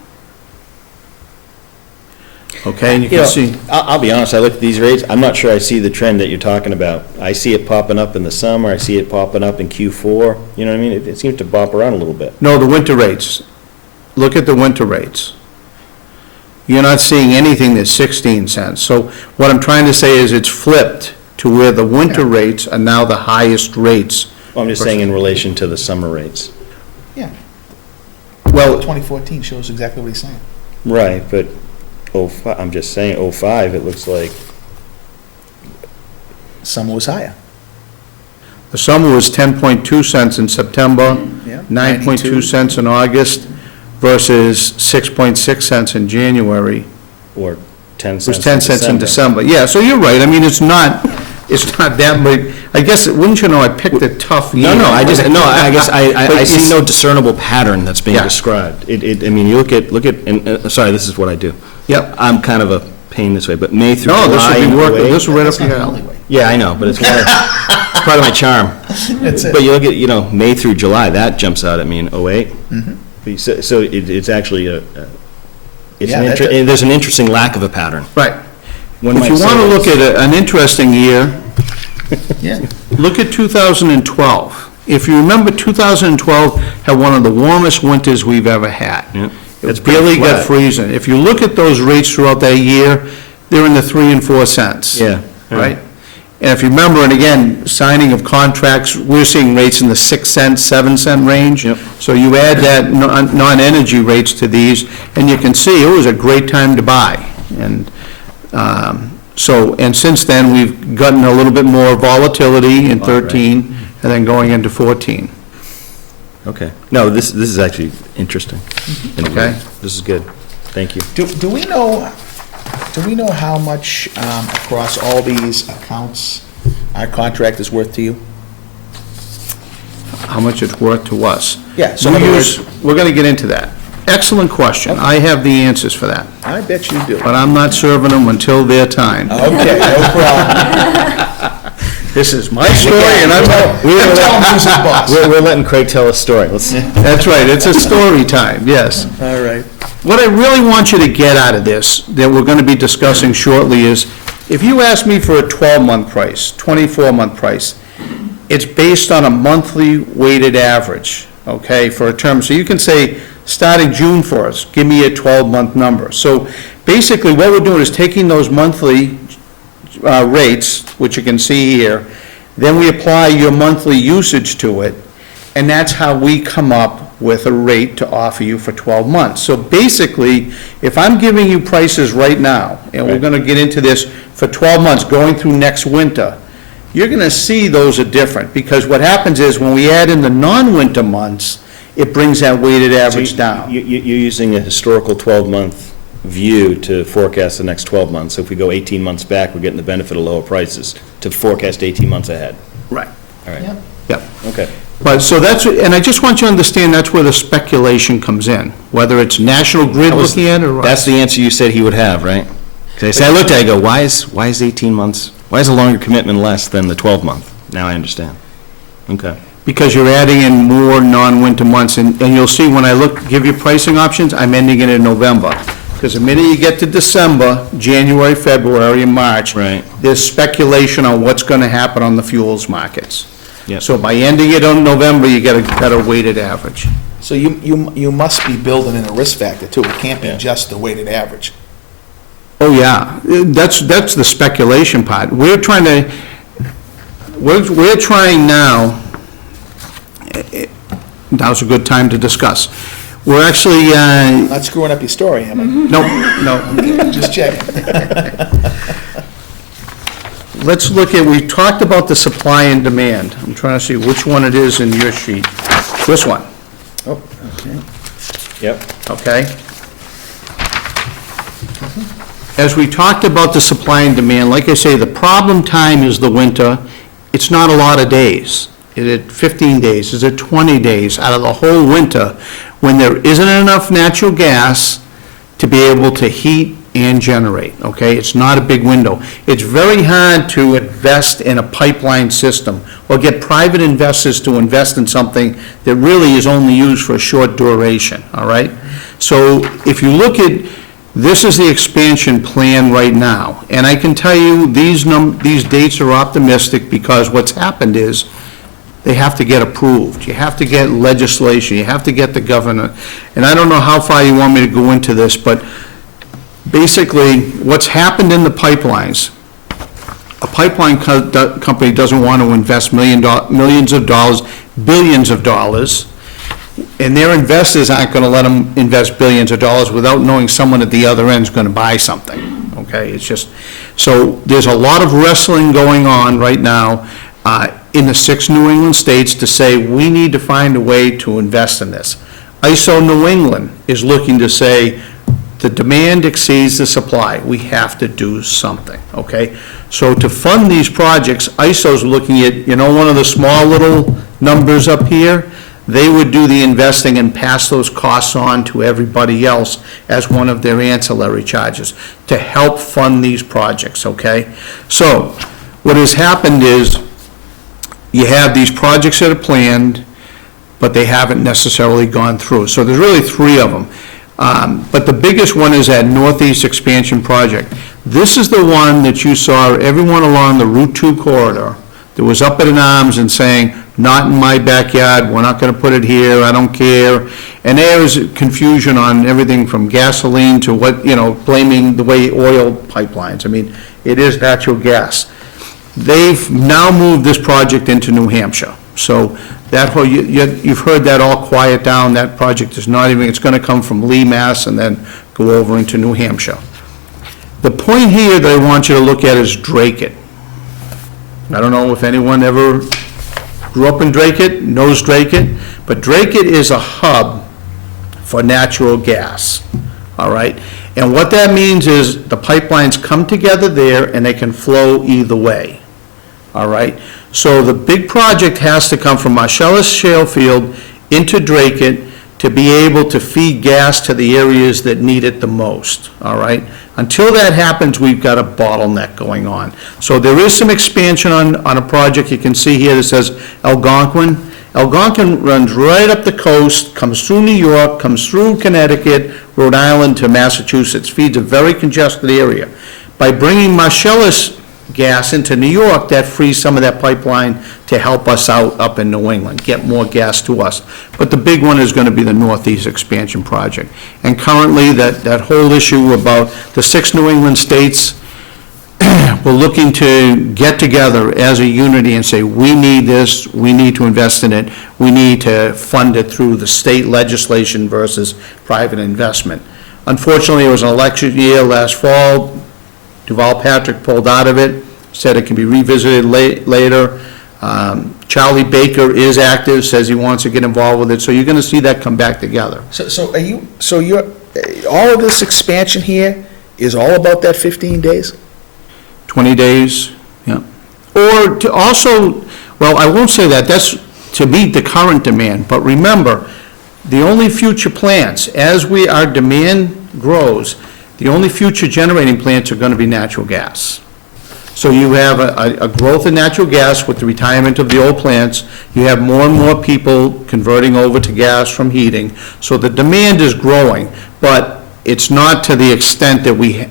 Okay, and you can see. I'll be honest, I look at these rates, I'm not sure I see the trend that you're talking about. I see it popping up in the summer, I see it popping up in Q4, you know what I mean? It seems to bop around a little bit. No, the winter rates. Look at the winter rates. You're not seeing anything that's 16 cents. So what I'm trying to say is it's flipped to where the winter rates are now the highest rates. Well, I'm just saying in relation to the summer rates. Yeah, Well, 2014 shows exactly what he's saying. Right, but I'm just saying, 05, it looks like, Summer was higher. the summer was 10.2 cents in September, Yeah, 9.2 cents in August versus 6.6 cents in January. or 10 It cents was 10 cents in December. Yeah, so you're right. I mean, it's not that big. I guess, wouldn't you know, I picked a tough year. I guess I But see it's- no discernible pattern that's being Yeah. described. I mean, you look at, and, sorry, this is what I do. Yep. I'm kind of a pain this way, but May through July. No, this would be in working, 08 this is right up That's not your the alley. only way. Yeah, I know, but it's kind of, it's part of my charm. That's it. But you look at, May through July, that jumps out at me in 08. So it's actually Yeah, that's it. there's an interesting lack of a pattern. Right. One If might you say want to that's- look at an interesting year, Yeah, look at 2012. If you remember, 2012 had one of the warmest winters we've ever had. Yeah. It barely got freezing. If you look at those rates throughout that year, they're in the 3 and 4 cents. Yeah. Right? And if you remember, and again, signing of contracts, we're seeing rates in the 6 cent, 7 cent range. Yep. So you add that non-energy rates to these, and you can see it was a great time to buy. And and since then, we've gotten a little bit more volatility in 13, and then going into 14. Okay. No, this is actually interesting. Okay. This is good. Thank you. Do we know how much across all these accounts our contract is worth to you? How much it's worth to us? Yeah, so in other words, We're going to get into that. Excellent question. I have the answers for that, I bet you do. but I'm not serving them until their time. Okay, no problem. This is my story, and I'm telling who's his boss. We're letting Craig tell a story. Let's. That's right, it's a story time, yes. All right. What I really want you to get out of this, that we're going to be discussing shortly, is if you ask me for a 12-month price, 24-month price, it's based on a monthly weighted average, okay, for a term. So you can say, starting June 1st, give me a 12-month number. So basically, what we're doing is taking those monthly rates, which you can see here, then we apply your monthly usage to it, and that's how we come up with a rate to offer you for 12 months. So basically, if I'm giving you prices right now, and we're going to get into this for 12 months, going through next winter, you're going to see those are different, because what happens is when we add in the non-winter months, it brings that weighted average down. You're using a historical 12-month view to forecast the next 12 months. So if we go 18 months back, we're getting the benefit of lower prices to forecast 18 months ahead. Right. All right. Yep. Okay. But, so that's, and I just want you to understand, that's where the speculation comes in, whether it's National Grid looking at it or... That's the answer you said he would have, right? Because I looked at it, I go, why is 18 months, why is a longer commitment less than the 12-month? Now I understand. Okay. Because you're adding in more non-winter months, and you'll see when I give you pricing options, I'm ending it in November. Because the minute you get to December, January, February, and March, Right. there's speculation on what's going to happen on the fuels markets. Yep. So by ending it on November, you get a better weighted average. So you must be building in a risk factor too. It can't be Yeah. just the weighted average. Oh, yeah, that's the speculation part. We're trying now, now's a good time to discuss. We're actually, Not screwing up your story, am I? no, Just checking. let's look at, we talked about the supply and demand. I'm trying to see which one it is in your sheet. This one, Oh, okay. Yep. okay? As we talked about the supply and demand, like I say, the problem time is the winter. It's not a lot of days. Is it 15 days? Is it 20 days out of the whole winter when there isn't enough natural gas to be able to heat and generate, okay? It's not a big window. It's very hard to invest in a pipeline system or get private investors to invest in something that really is only used for a short duration, all right? So if you look at, this is the expansion plan right now, and I can tell you these dates are optimistic because what's happened is they have to get approved. You have to get legislation. You have to get the governor. And I don't know how far you want me to go into this, but basically, what's happened in the pipelines, a pipeline company doesn't want to invest millions of dollars, billions of dollars, and their investors aren't going to let them invest billions of dollars without knowing someone at the other end is going to buy something, okay? It's just, so there's a lot of wrestling going on right now in the 6 New England states to say, we need to find a way to invest in this. ISO New England is looking to say, the demand exceeds the supply. We have to do something, okay? So to fund these projects, ISO's looking at, one of the small little numbers up here, they would do the investing and pass those costs on to everybody else as one of their ancillary charges to help fund these projects, okay? So what has happened is you have these projects that are planned, but they haven't necessarily gone through. So there's really 3 of them. But the biggest one is that Northeast Expansion Project. This is the one that you saw everyone along the Route 2 corridor that was up in arms and saying, not in my backyard, we're not going to put it here, I don't care. And there was confusion on everything from gasoline to blaming the way oil pipelines. I mean, it is natural gas. they've now moved this project into New Hampshire. So that whole, you've heard that all quiet down, that project is not even, it's gonna come from Lee, Mass, and then go over into New Hampshire. The point here that I want you to look at is Drake. I don't know if anyone ever grew up in Drake, knows Drake, but Drake is a hub for natural gas, all right? And what that means is the pipelines come together there and they can flow either way, all right? So the big project has to come from Marcellus Shale Field into Drake to be able to feed gas to the areas that need it the most, all right? Until that happens, we've got a bottleneck going on. So there is some expansion on a project. You can see here that says Algonquin. Algonquin runs right up the coast, comes through New York, comes through Connecticut, Rhode Island to Massachusetts, feeds a very congested area. By bringing Marcellus gas into New York, that frees some of that pipeline to help us out up in New England, get more gas to us. But the big one is going to be the Northeast Expansion Project. And currently, that whole issue about the 6 New England states, we're looking to get together as a unity and say, we need this, we need to invest in it, we need to fund it through the state legislation versus private investment. Unfortunately, it was an election year last fall. Duval Patrick pulled out of it, said it can be revisited later. Charlie Baker is active, says he wants to get involved with it, so you're going to see that come back together. So you're, all of this expansion here is all about that 15 days? 20 days, yeah. Or to also, well, I won't say that, that's to meet the current demand, but remember, the only future plants, as our demand grows, the only future generating plants are going to be natural gas. So you have a growth in natural gas with the retirement of the old plants. You have more and more people converting over to gas from heating. So the demand is growing, but it's not to the extent that we,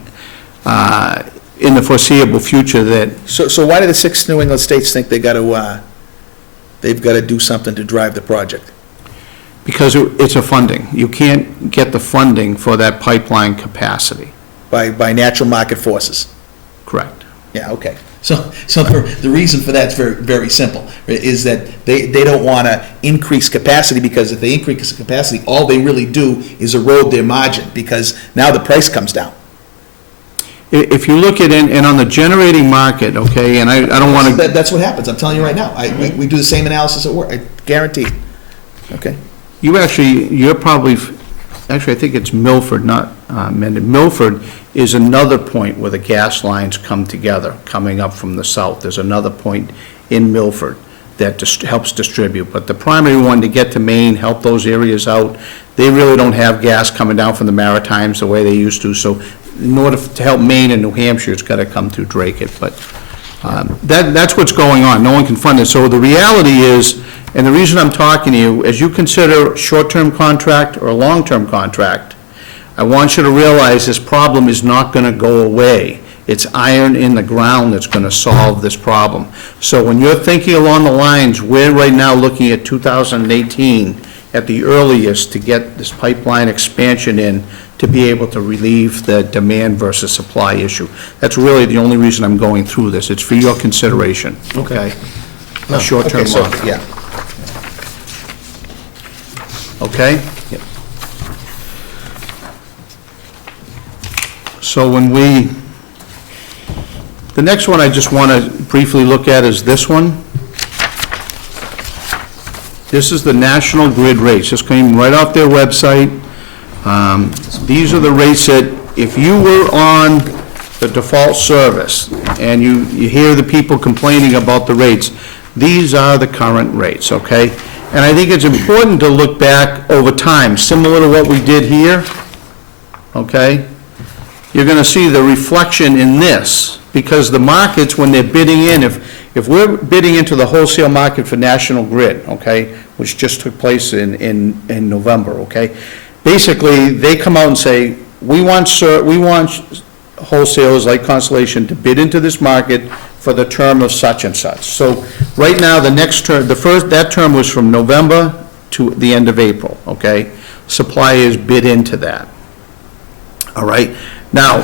in the foreseeable future that. So why do the 6 New England states think they've got to do something to drive the project? Because it's a funding. You can't get the funding for that pipeline capacity. By natural market forces? Correct. Yeah, okay. So the reason for that's very, very simple, is that they don't want to increase capacity, because if they increase the capacity, all they really do is erode their margin, because now the price comes down. If you look at it, and on the generating market, okay, and I don't want to. That's what happens, I'm telling you right now. We do the same analysis at work, I guarantee. Okay. You're probably, actually, I think it's Milford, not Mendon. Milford is another point where the gas lines come together, coming up from the south. There's another point in Milford that helps distribute. But the primary one to get to Maine, help those areas out, they really don't have gas coming down from the Maritimes the way they used to. So in order to help Maine and New Hampshire, it's got to come through Drake. But that's what's going on. No one can fund it. So the reality is, and the reason I'm talking to you, as you consider a short-term contract or a long-term contract, I want you to realize this problem is not going to go away. It's iron in the ground that's going to solve this problem. So when you're thinking along the lines, we're right now looking at 2018 at the earliest to get this pipeline expansion in to be able to relieve the demand versus supply issue. That's really the only reason I'm going through this. It's for your consideration, okay? A short-term Okay, so, loan. yeah. Okay? Yep. So the next one I just want to briefly look at is this one. This is the National Grid rates. This came right off their website. These are the rates that, if you were on the default service, and you hear the people complaining about the rates, these are the current rates, okay? And I think it's important to look back over time, similar to what we did here, okay? You're going to see the reflection in this, because the markets, when they're bidding in, if we're bidding into the wholesale market for National Grid, okay, which just took place in November, okay, basically, they come out and say, we want wholesalers like Constellation to bid into this market for the term of such and such. So right now, the next term, that term was from November to the end of April, okay? Suppliers bid into that. All right? Now,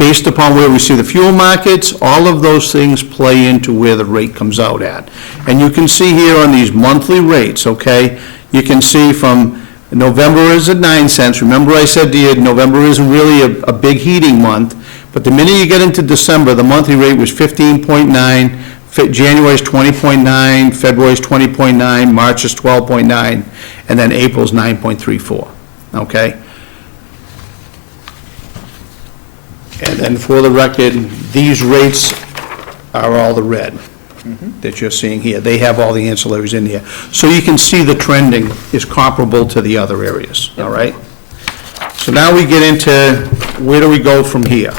based upon where we see the fuel markets, all of those things play into where the rate comes out at. And you can see here on these monthly rates, okay, you can see from November is at 9 cents. Remember I said to you, November isn't really a big heating month, but the minute you get into December, the monthly rate was 15.9, January's 20.9, February's 20.9, March is 12.9, and then April's 9.34, okay? And then for the record, these rates are all the red that you're seeing here. They have all the ancillaries in here. So you can see the trending is comparable to the other areas, all right? So now we get into, where do we go from here?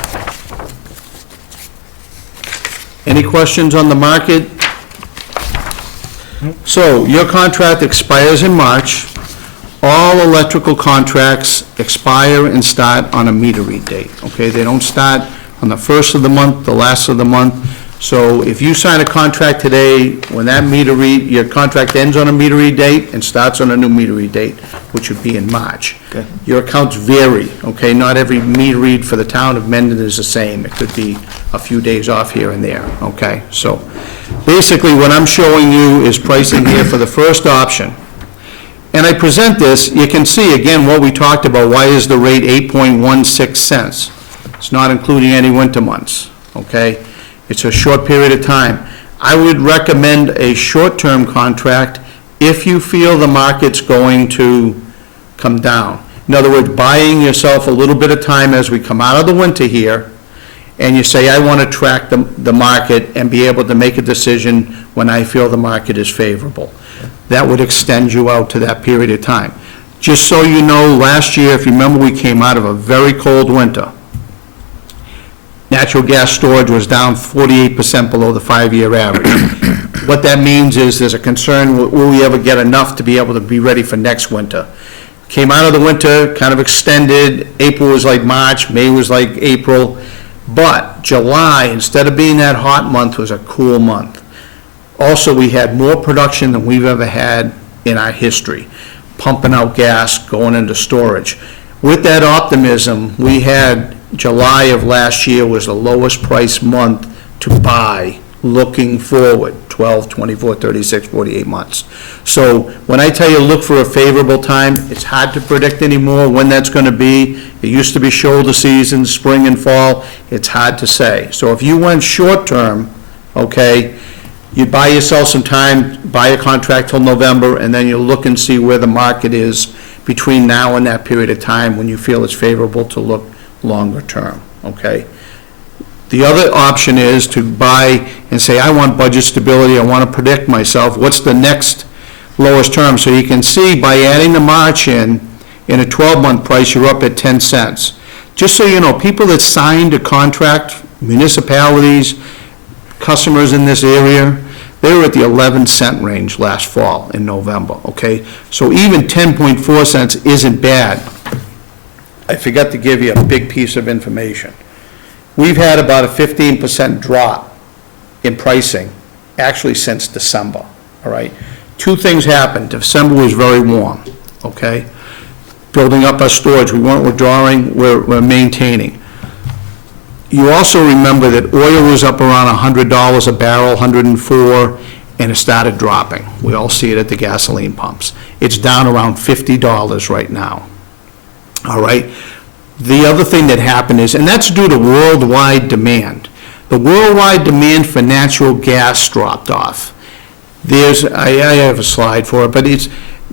Any questions on the market? So your contract expires in March. All electrical contracts expire and start on a meter read date, okay? They don't start on the first of the month, the last of the month. So if you sign a contract today, when that meter read, your contract ends on a meter read date and starts on a new meter read date, which would be in March. Okay. Your accounts vary, okay? Not every meter read for the town of Mendon is the same. It could be a few days off here and there, okay? So basically, what I'm showing you is pricing here for the first option. And I present this, you can see again what we talked about. Why is the rate 8.16 cents? It's not including any winter months, okay? It's a short period of time. I would recommend a short-term contract if you feel the market's going to come down. In other words, buying yourself a little bit of time as we come out of the winter here, and you say, I want to track the market and be able to make a decision when I feel the market is favorable. That would extend you out to that period of time. Just so you know, last year, if you remember, we came out of a very cold winter. Natural gas storage was down 48% below the 5-year average. What that means is there's a concern, will we ever get enough to be able to be ready for next winter? Came out of the winter, kind of extended. April was like March, May was like April. But July, instead of being that hot month, was a cool month. Also, we had more production than we've ever had in our history, pumping out gas, going into storage. With that optimism, we had July of last year was the lowest price month to buy looking forward, 12, 24, 36, 48 months. So when I tell you look for a favorable time, it's hard to predict anymore when that's going to be. It used to be shoulder season, spring and fall. It's hard to say. So if you went short term, okay, you'd buy yourself some time, buy a contract till November, and then you look and see where the market is between now and that period of time when you feel it's favorable to look longer term, okay? The other option is to buy and say, I want budget stability, I want to predict myself, what's the next lowest term? So you can see by adding the March in a 12-month price, you're up at 10 cents. Just so you know, people that signed a contract, municipalities, customers in this area, they were at the 11-cent range last fall in November, okay? So even 10.4 cents isn't bad. I forgot to give you a big piece of information. We've had about a 15% drop in pricing, actually since December, all right? Two things happened. December was very warm, okay? Building up our storage, we weren't withdrawing, we're maintaining. You also remember that oil was up around $100 a barrel, 104, and it started dropping. We all see it at the gasoline pumps. It's down around $50 right now. All right. The other thing that happened is, and that's due to worldwide demand. The worldwide demand for natural gas dropped off. I have a slide for it, but it's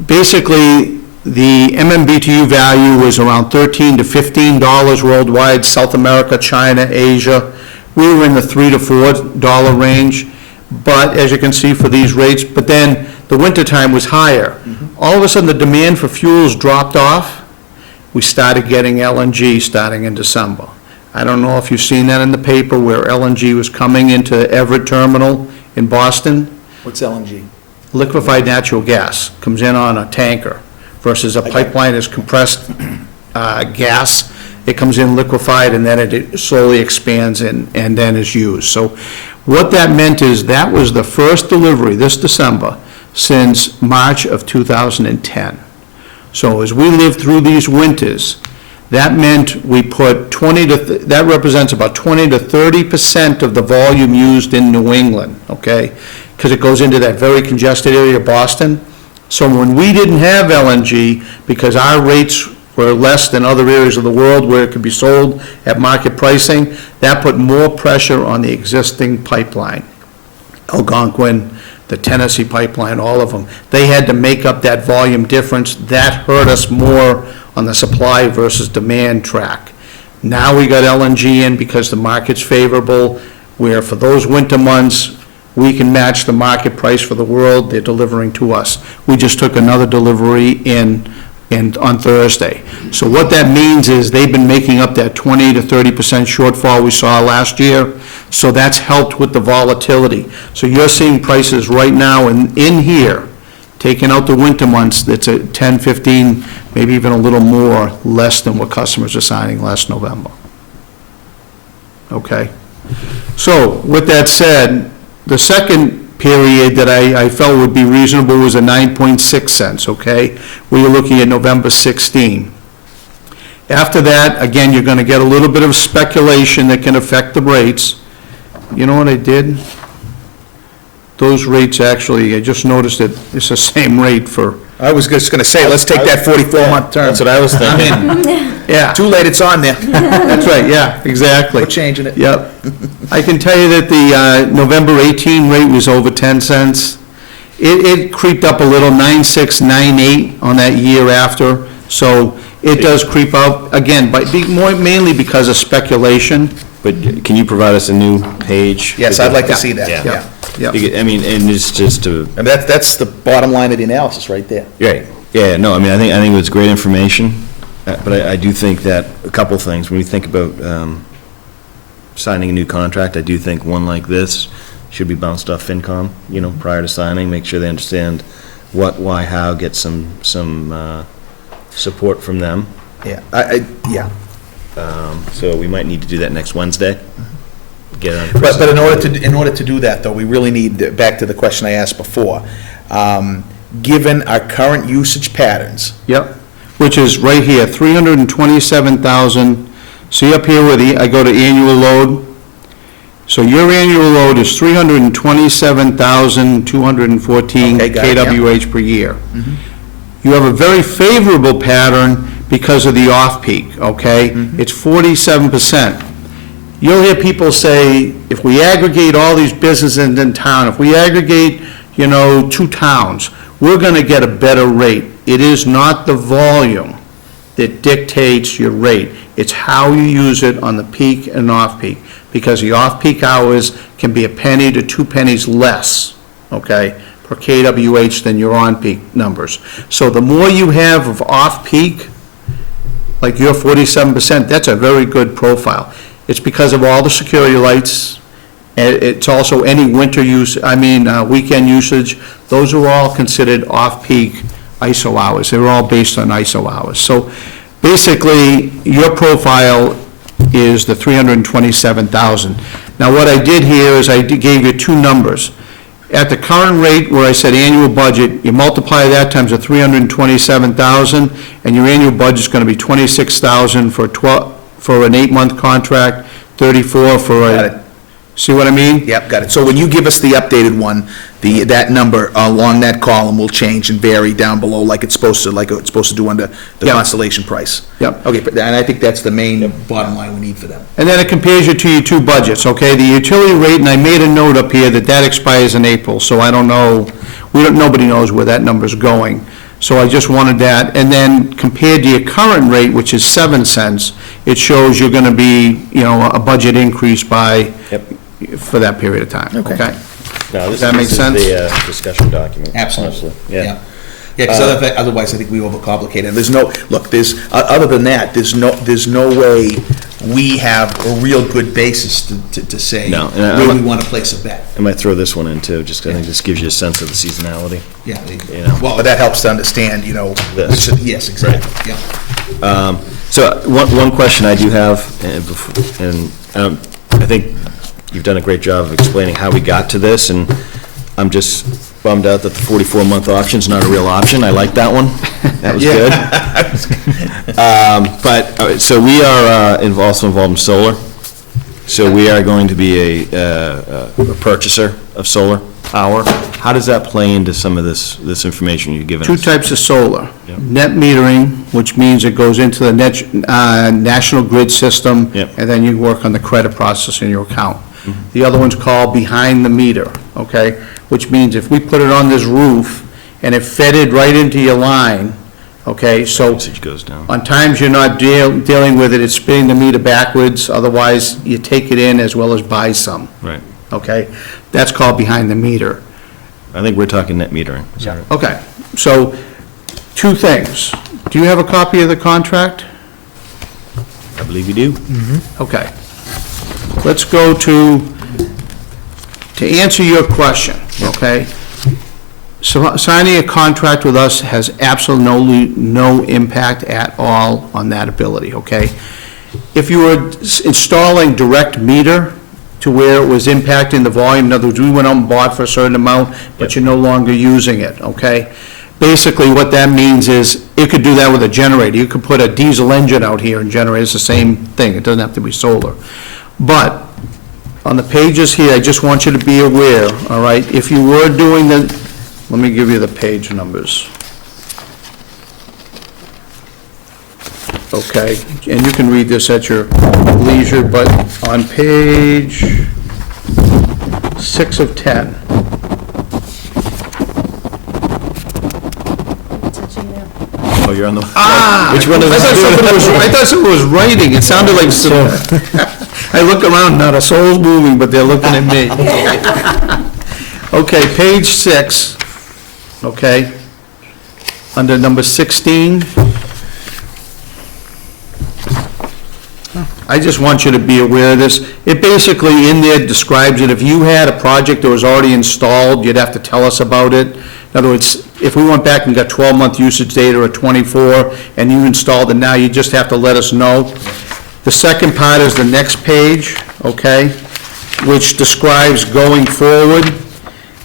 basically the MMBTU value was around $13 to $15 worldwide, South America, China, Asia. We were in the $3 to $4 range, but as you can see for these rates, but then the wintertime was higher. All of a sudden, the demand for fuels dropped off. We started getting LNG starting in December. I don't know if you've seen that in the paper where LNG was coming into Everett Terminal in Boston. What's LNG? Liquefied natural gas comes in on a tanker versus a pipeline is compressed gas. It comes in liquefied and then it slowly expands and then is used. So what that meant is that was the first delivery this December since March of 2010. So as we live through these winters, That meant we put that represents about 20 to 30% of the volume used in New England, okay? Because it goes into that very congested area of Boston. So when we didn't have LNG, because our rates were less than other areas of the world where it could be sold at market pricing, that put more pressure on the existing pipeline. Algonquin, the Tennessee pipeline, all of them. They had to make up that volume difference. That hurt us more on the supply versus demand track. Now we got LNG in because the market's favorable, where for those winter months, we can match the market price for the world they're delivering to us. We just took another delivery in on Thursday. So what that means is they've been making up that 20 to 30% shortfall we saw last year, so that's helped with the volatility. So you're seeing prices right now in here, taking out the winter months, that's at 10, 15, maybe even a little more, less than what customers are signing last November. Okay? So with that said, the second period that I felt would be reasonable was a 9.6 cents, okay? We were looking at November 16. After that, again, you're gonna get a little bit of speculation that can affect the rates. You know what I did? Those rates actually, I just noticed that it's the same rate for, I was just gonna say, let's take that 44-month term. That's what I was thinking. yeah, Too late, it's on there. that's right, yeah, exactly. We're changing it. Yep. I can tell you that the November 18 rate was over 10 cents. It creeped up a little, 9.6, 9.8 on that year after. So it does creep up, again, but mainly because of speculation. But can you provide us a new page? Yes, I'd like to see that, Yeah. yeah. Yep. I mean, and it's just to, And that's the bottom line of the analysis, right there. right, yeah, no, I mean, I think it was great information, but I do think that a couple things, when we think about signing a new contract, I do think one like this should be bounced off FinCom, prior to signing, make sure they understand what, why, how, get some support from them. Yeah, yeah. So we might need to do that next Wednesday. Get it on. But in order to do that, though, we really need, back to the question I asked before, given our current usage patterns. Yep, which is right here, 327,000. See up here where I go to annual load? So your annual load is 327,214 Okay, got it, yeah. kWh per year. You have a very favorable pattern because of the off-peak, okay? It's 47%. You'll hear people say, if we aggregate all these businesses in town, if we aggregate, 2 towns, we're gonna get a better rate. It is not the volume that dictates your rate. It's how you use it on the peak and off-peak, because the off-peak hours can be a penny to 2 pennies less, okay, per kWh than your on-peak numbers. So the more you have of off-peak, like your 47%, that's a very good profile. It's because of all the security lights, and it's also any winter weekend usage. Those are all considered off-peak ISO hours. They're all based on ISO hours. So basically, your profile is the 327,000. Now, what I did here is I gave you 2 numbers. At the current rate where I said annual budget, you multiply that times the 327,000, and your annual budget is going to be 26,000 for an 8-month contract, 34 for Got it. See what I mean? Yep, got it. So when you give us the updated one, that number along that column will change and vary down below like it's supposed to do under the Yep. Constellation price. Yep. Okay, and I think that's the main bottom line we need for them. And then it compares you to your 2 budgets, okay? The utility rate, and I made a note up here that expires in April, so I don't know, nobody knows where that number's going. So I just wanted that, and then compared to your current rate, which is 7 cents, it shows you're gonna be, a budget increase by, for that period of time, Okay. okay? No, Does that make sense? This is the discussion document. Absolutely. Yeah. Yeah, because otherwise I think we overcomplicate it. There's no, look, other than that, there's no way we have a real good basis to say No, and where we want to place a bet. I might throw this one in too, just 'cause I think this gives you a sense of the seasonality. Yeah, know. well, that helps to understand, This. yes, exactly, yeah. So one question I do have, and I think you've done a great job of explaining how we got to this, and I'm just, bummed out that the 44-month option's not a real option. I like that one. That was good. So we are also involved in solar. So we are going to be a purchaser of solar power. How does that play into some of this information you've given us? Two types of solar. Yep. Net metering, which means it goes into the national grid system, Yep. and then you work on the credit process in your account. The other one's called behind the meter, okay? Which means if we put it on this roof and it fed it right into your line, okay, so Usage goes down. on times you're not dealing with it, it's spinning the meter backwards, otherwise you take it in as well as buy some, Right. okay? That's called behind the meter. I think we're talking net metering. Is that right? Okay, so, two things. Do you have a copy of the contract? I believe you do. Okay. Let's go to answer your question, okay? So signing a contract with us has absolutely no impact at all on that ability, okay? If you were installing direct meter to where it was impacting the volume, in other words, we went out and bought for a certain amount, but you're no longer using it, okay? Basically, what that means is, it could do that with a generator. You could put a diesel engine out here and generate, it's the same thing, it doesn't have to be solar. But, on the pages here, I just want you to be aware, all right? If you were doing the, let me give you the page numbers. Okay, and you can read this at your leisure, but on page 6 of 10, Touching there. Oh, you're on the. which one is I thought someone was writing, it sounded like some, I look around, not a soul's moving, but they're looking at me. Okay, page 6, okay, under number 16. I just want you to be aware of this. It basically, in there, describes it. If you had a project that was already installed, you'd have to tell us about it. In other words, if we went back and got 12-month usage data or 24, and you installed it now, you just have to let us know. The second part is the next page, okay, which describes going forward.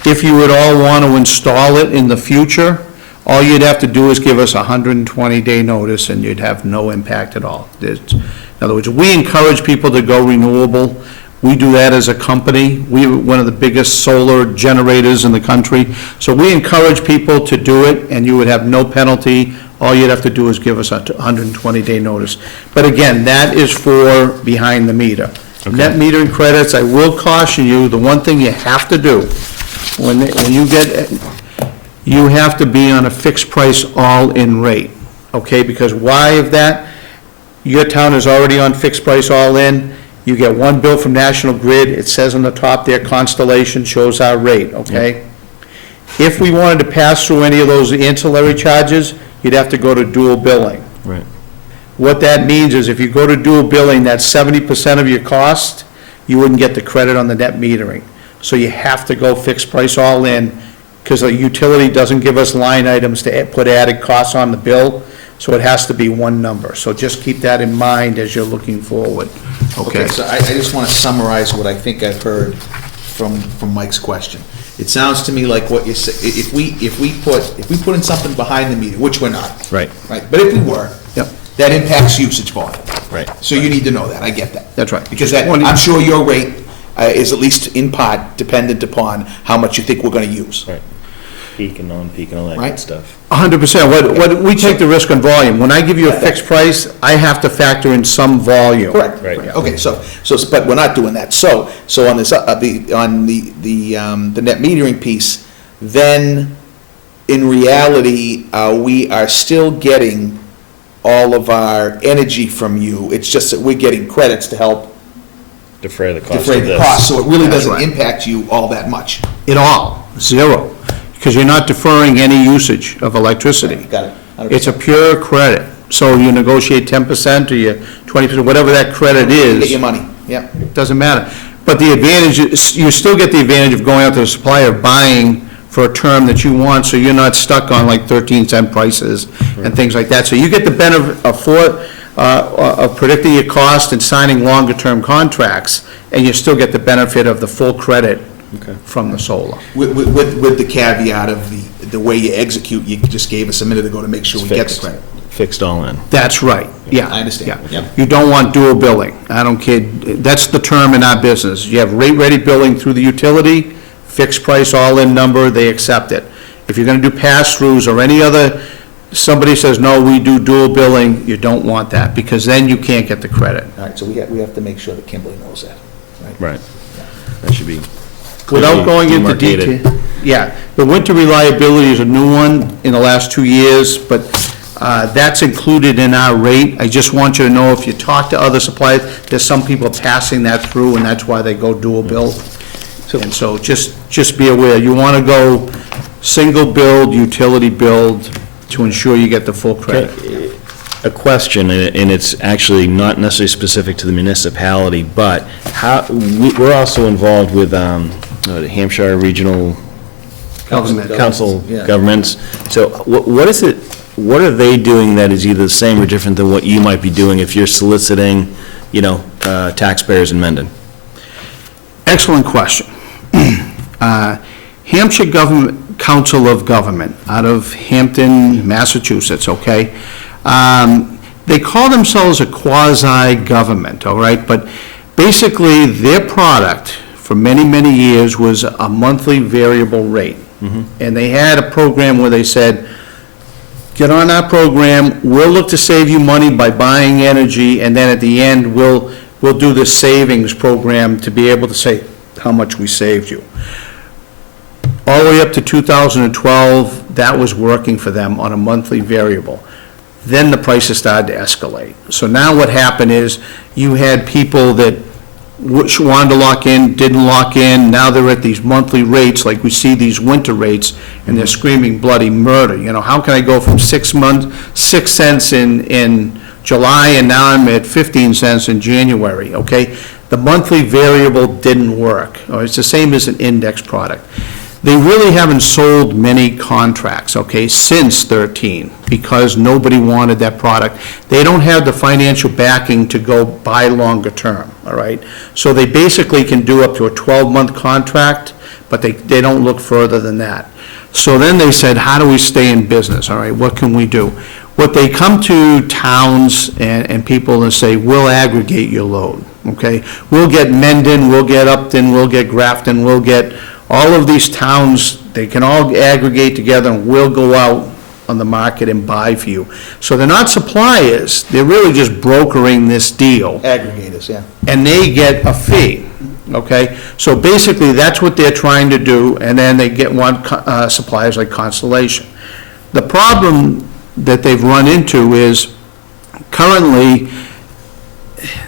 If you would all want to install it in the future, all you'd have to do is give us a 120-day notice, and you'd have no impact at all. In other words, we encourage people to go renewable. We do that as a company. We're one of the biggest solar generators in the country. So we encourage people to do it, and you would have no penalty. All you'd have to do is give us a 120-day notice. But again, that is for behind the meter. Net metering credits, I will caution you, the one thing you have to do, when you get, you have to be on a fixed price all-in rate, okay? Because why of that? Your town is already on fixed price all-in. You get one bill from National Grid. It says on the top there, Constellation shows our rate, okay? If we wanted to pass through any of those ancillary charges, you'd have to go to dual billing. Right. What that means is if you go to dual billing, that's 70% of your cost, you wouldn't get the credit on the net metering. So you have to go fixed price all in, because the utility doesn't give us line items to put added costs on the bill, so it has to be one number. So just keep that in mind as you're looking forward. Okay, so I just want to summarize what I think I've heard from Mike's question. It sounds to me like what you say, if we put in something behind the meter, which we're not. Right. Right, but if we were. Yep. That impacts usage volume. Right. So you need to know that, I get that. That's right. Because that, I'm sure your rate is at least in part dependent upon how much you think we're gonna use. Right. Peak and non-peak and all that Right. good stuff. 100%. What, we take the risk on volume. When I give you a fixed price, I have to factor in some volume. Correct. Right. Okay, so, but we're not doing that. So on this, on the net metering piece, then in reality, we are still getting all of our energy from you. It's just that we're getting credits to help Defray the cost defray of the this. cost, so it really That's doesn't right. impact you all that much. At all, zero, because you're not deferring any usage of electricity. Got it. 100%. It's a pure credit. So you negotiate 10% or you 20%, whatever that credit Get is, your money, yeah. doesn't matter. But the advantage, you still get the advantage of going out to the supplier, buying for a term that you want, so you're not stuck on like 13-cent prices and things like that. So you get the benefit of predicting your cost and signing longer-term contracts, and you still get the benefit of the full credit Okay. from the solar. With the caveat of the way you execute, you just gave us a minute ago to make sure we get the Fixed. credit. Fixed all in. That's right, yeah. I understand. yeah. Yep. You don't want dual billing. I don't care, that's the term in our business. You have rate-ready billing through the utility, fixed price, all-in number, they accept it. If you're gonna do pass-throughs or any other, somebody says, no, we do dual billing, you don't want that, because then you can't get the credit. All right, so we have to make sure that Kimberly knows that, right? Right. That should be. Without going into demarcated. detail. Yeah, the winter reliability is a new one in the last 2 years, but that's included in our rate. I just want you to know, if you talk to other suppliers, there's some people passing that through, and that's why they go dual bill. And so just be aware, you want to go single billed, utility billed, to ensure you get the full credit. A question, and it's actually not necessarily specific to the municipality, but we're also involved with Hampshire Regional Council Yeah. Governments. So what is it, what are they doing that is either the same or different than what you might be doing if you're soliciting, taxpayers in Mendon? Excellent question. Hampshire Council of Government, out of Hampton, Massachusetts, okay? They call themselves a quasi-government, all right? But basically, their product for many, many years was a monthly variable rate. And they had a program where they said, get on our program, we'll look to save you money by buying energy, and then at the end, we'll do the savings program to be able to say how much we saved you. All the way up to 2012, that was working for them on a monthly variable. Then the prices started to escalate. So now what happened is, you had people that wanted to lock in, didn't lock in, now they're at these monthly rates, like we see these winter rates, and they're screaming bloody murder. How can I go from 6 cents in July, and now I'm at 15 cents in January, okay? The monthly variable didn't work, or it's the same as an index product. They really haven't sold many contracts, okay, since 13, because nobody wanted that product. They don't have the financial backing to go buy longer term, all right? So they basically can do up to a 12-month contract, but they don't look further than that. So then they said, how do we stay in business, all right? What can we do? What they come to towns and people and say, we'll aggregate your load, okay? We'll get Mendon, we'll get Upton, we'll get Grafton, we'll get all of these towns, they can all aggregate together, and we'll go out on the market and buy for you. So they're not suppliers, they're really just brokering this deal. Aggregators, yeah. And they get a fee, okay? So basically, that's what they're trying to do, and then they get suppliers like Constellation. The problem that they've run into is, currently,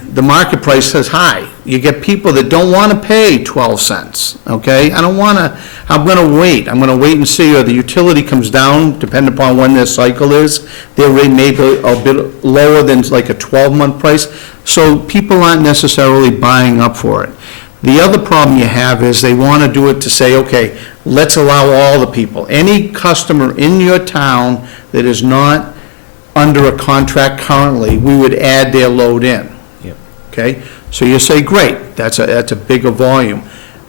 the market price is high. You get people that don't want to pay 12 cents, okay? I'm going to wait and see, or the utility comes down, depending upon when their cycle is. Their rate may be a bit lower than like a 12-month price, so people aren't necessarily buying up for it. The other problem you have is they want to do it to say, okay, let's allow all the people. Any customer in your town that is not under a contract currently, we would add their load in. Okay, so you say, great, that's a bigger volume.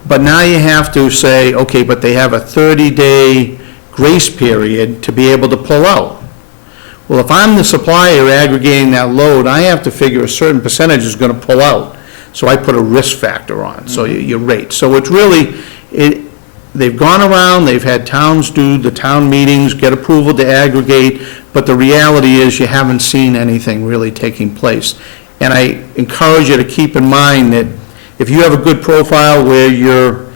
But now you have to say, okay, but they have a 30-day grace period to be able to pull out. Well, if I'm the supplier aggregating that load, I have to figure a certain percentage is going to pull out. So I put a risk factor on, so your rate. So it's really, they've gone around, they've had towns do the town meetings, get approval to aggregate, but the reality is you haven't seen anything really taking place. And I encourage you to keep in mind that if you have a good profile where your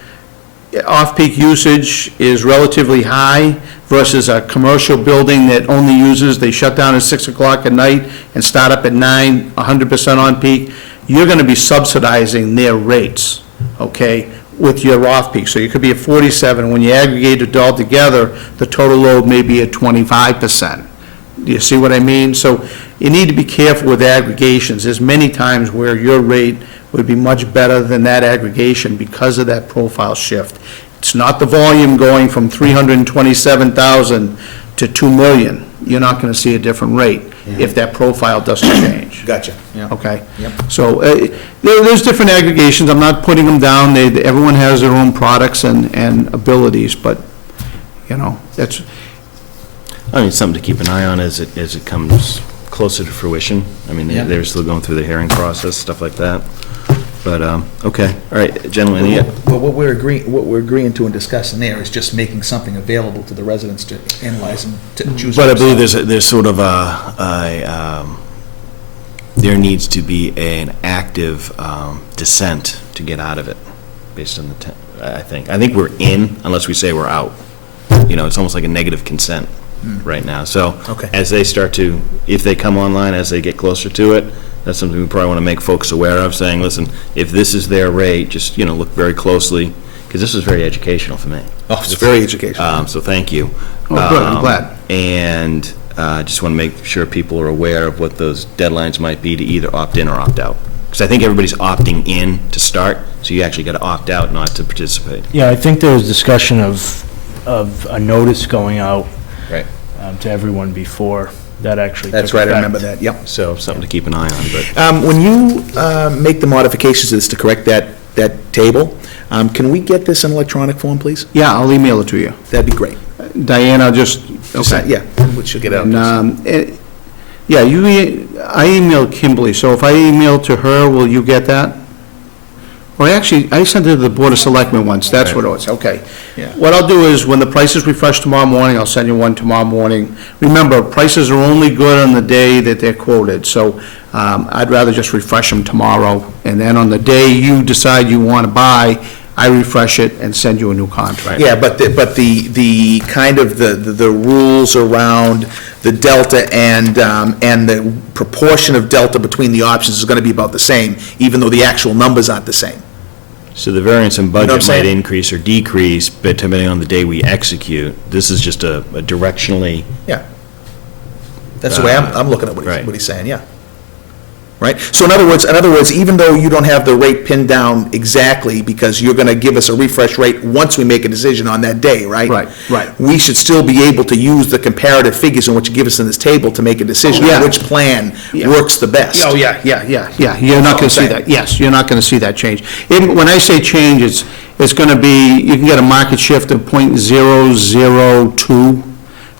off-peak usage is relatively high versus a commercial building that only uses, they shut down at 6 o'clock at night and start up at 9, 100% on peak, you're going to be subsidizing their rates, okay, with your off-peak. So you could be at 47. When you aggregate it all together, the total load may be at 25%. Do you see what I mean? So you need to be careful with aggregations. There's many times where your rate would be much better than that aggregation because of that profile shift. It's not the volume going from 327,000 to 2 million. you're not going to see a different rate if that profile doesn't change. Gotcha, yeah. Okay? Yep. So there's different aggregations. I'm not putting them down. Everyone has their own products and abilities, but, that's, I mean, it's something to keep an eye on as it comes closer to fruition. I mean, Yeah. they're still going through the hearing process, stuff like that. But, okay, all right, gentlemen, Well, what we're agreeing to and discussing there is just making something available to the residents to analyze and to choose. but I believe themselves. there's sort of there needs to be an active dissent to get out of it, based on I think we're in unless we say we're out. It's almost like a negative consent right now. So Okay. as they start to, if they come online, as they get closer to it, that's something we probably want to make folks aware of, saying, listen, if this is their rate, just, look very closely, because this was very educational for me. Oh, it's very educational. So thank you. oh, good, I'm glad. And just want to make sure people are aware of what those deadlines might be to either opt in or opt out. Because I think everybody's opting in to start, so you actually got to opt out not to participate. Yeah, I think there was discussion of a notice going out Right. to everyone before that actually That's took right, I effect. remember that, yep. So something to keep an eye on, but. When you make the modifications to this to correct that table, can we get this in electronic form, please? Yeah, I'll email it to you. That'd be great. Diane, I'll just, okay. Yeah, we should get out. And, yeah, I emailed Kimberly, so if I email to her, will you get that? Or actually, I sent it to the Board of Selectmen once, that's what it was, okay. Yeah. What I'll do is, when the prices refresh tomorrow morning, I'll send you one tomorrow morning. Remember, prices are only good on the day that they're quoted, so I'd rather just refresh them tomorrow, and then on the day you decide you want to buy, I refresh it and send you a new contract. Yeah, but the kind of the rules around the delta and the proportion of delta between the options is going to be about the same, even though the actual numbers aren't the same. So the variance in what I'm budget might saying? increase or decrease, but depending on the day we execute, this is just a directionally, Yeah. That's the way I'm looking at Right. what he's saying, yeah. Right? So in other words, even though you don't have the rate pinned down exactly, because you're gonna give us a refresh rate once we make a decision on that day, right? Right. We should still be able to use the comparative figures in what you give us in this table to make a decision Yeah. on which plan Yeah. works the best. Oh, yeah, you're not gonna see that, yes, you're not gonna see that change. When I say change, it's gonna be, you can get a market shift of .002.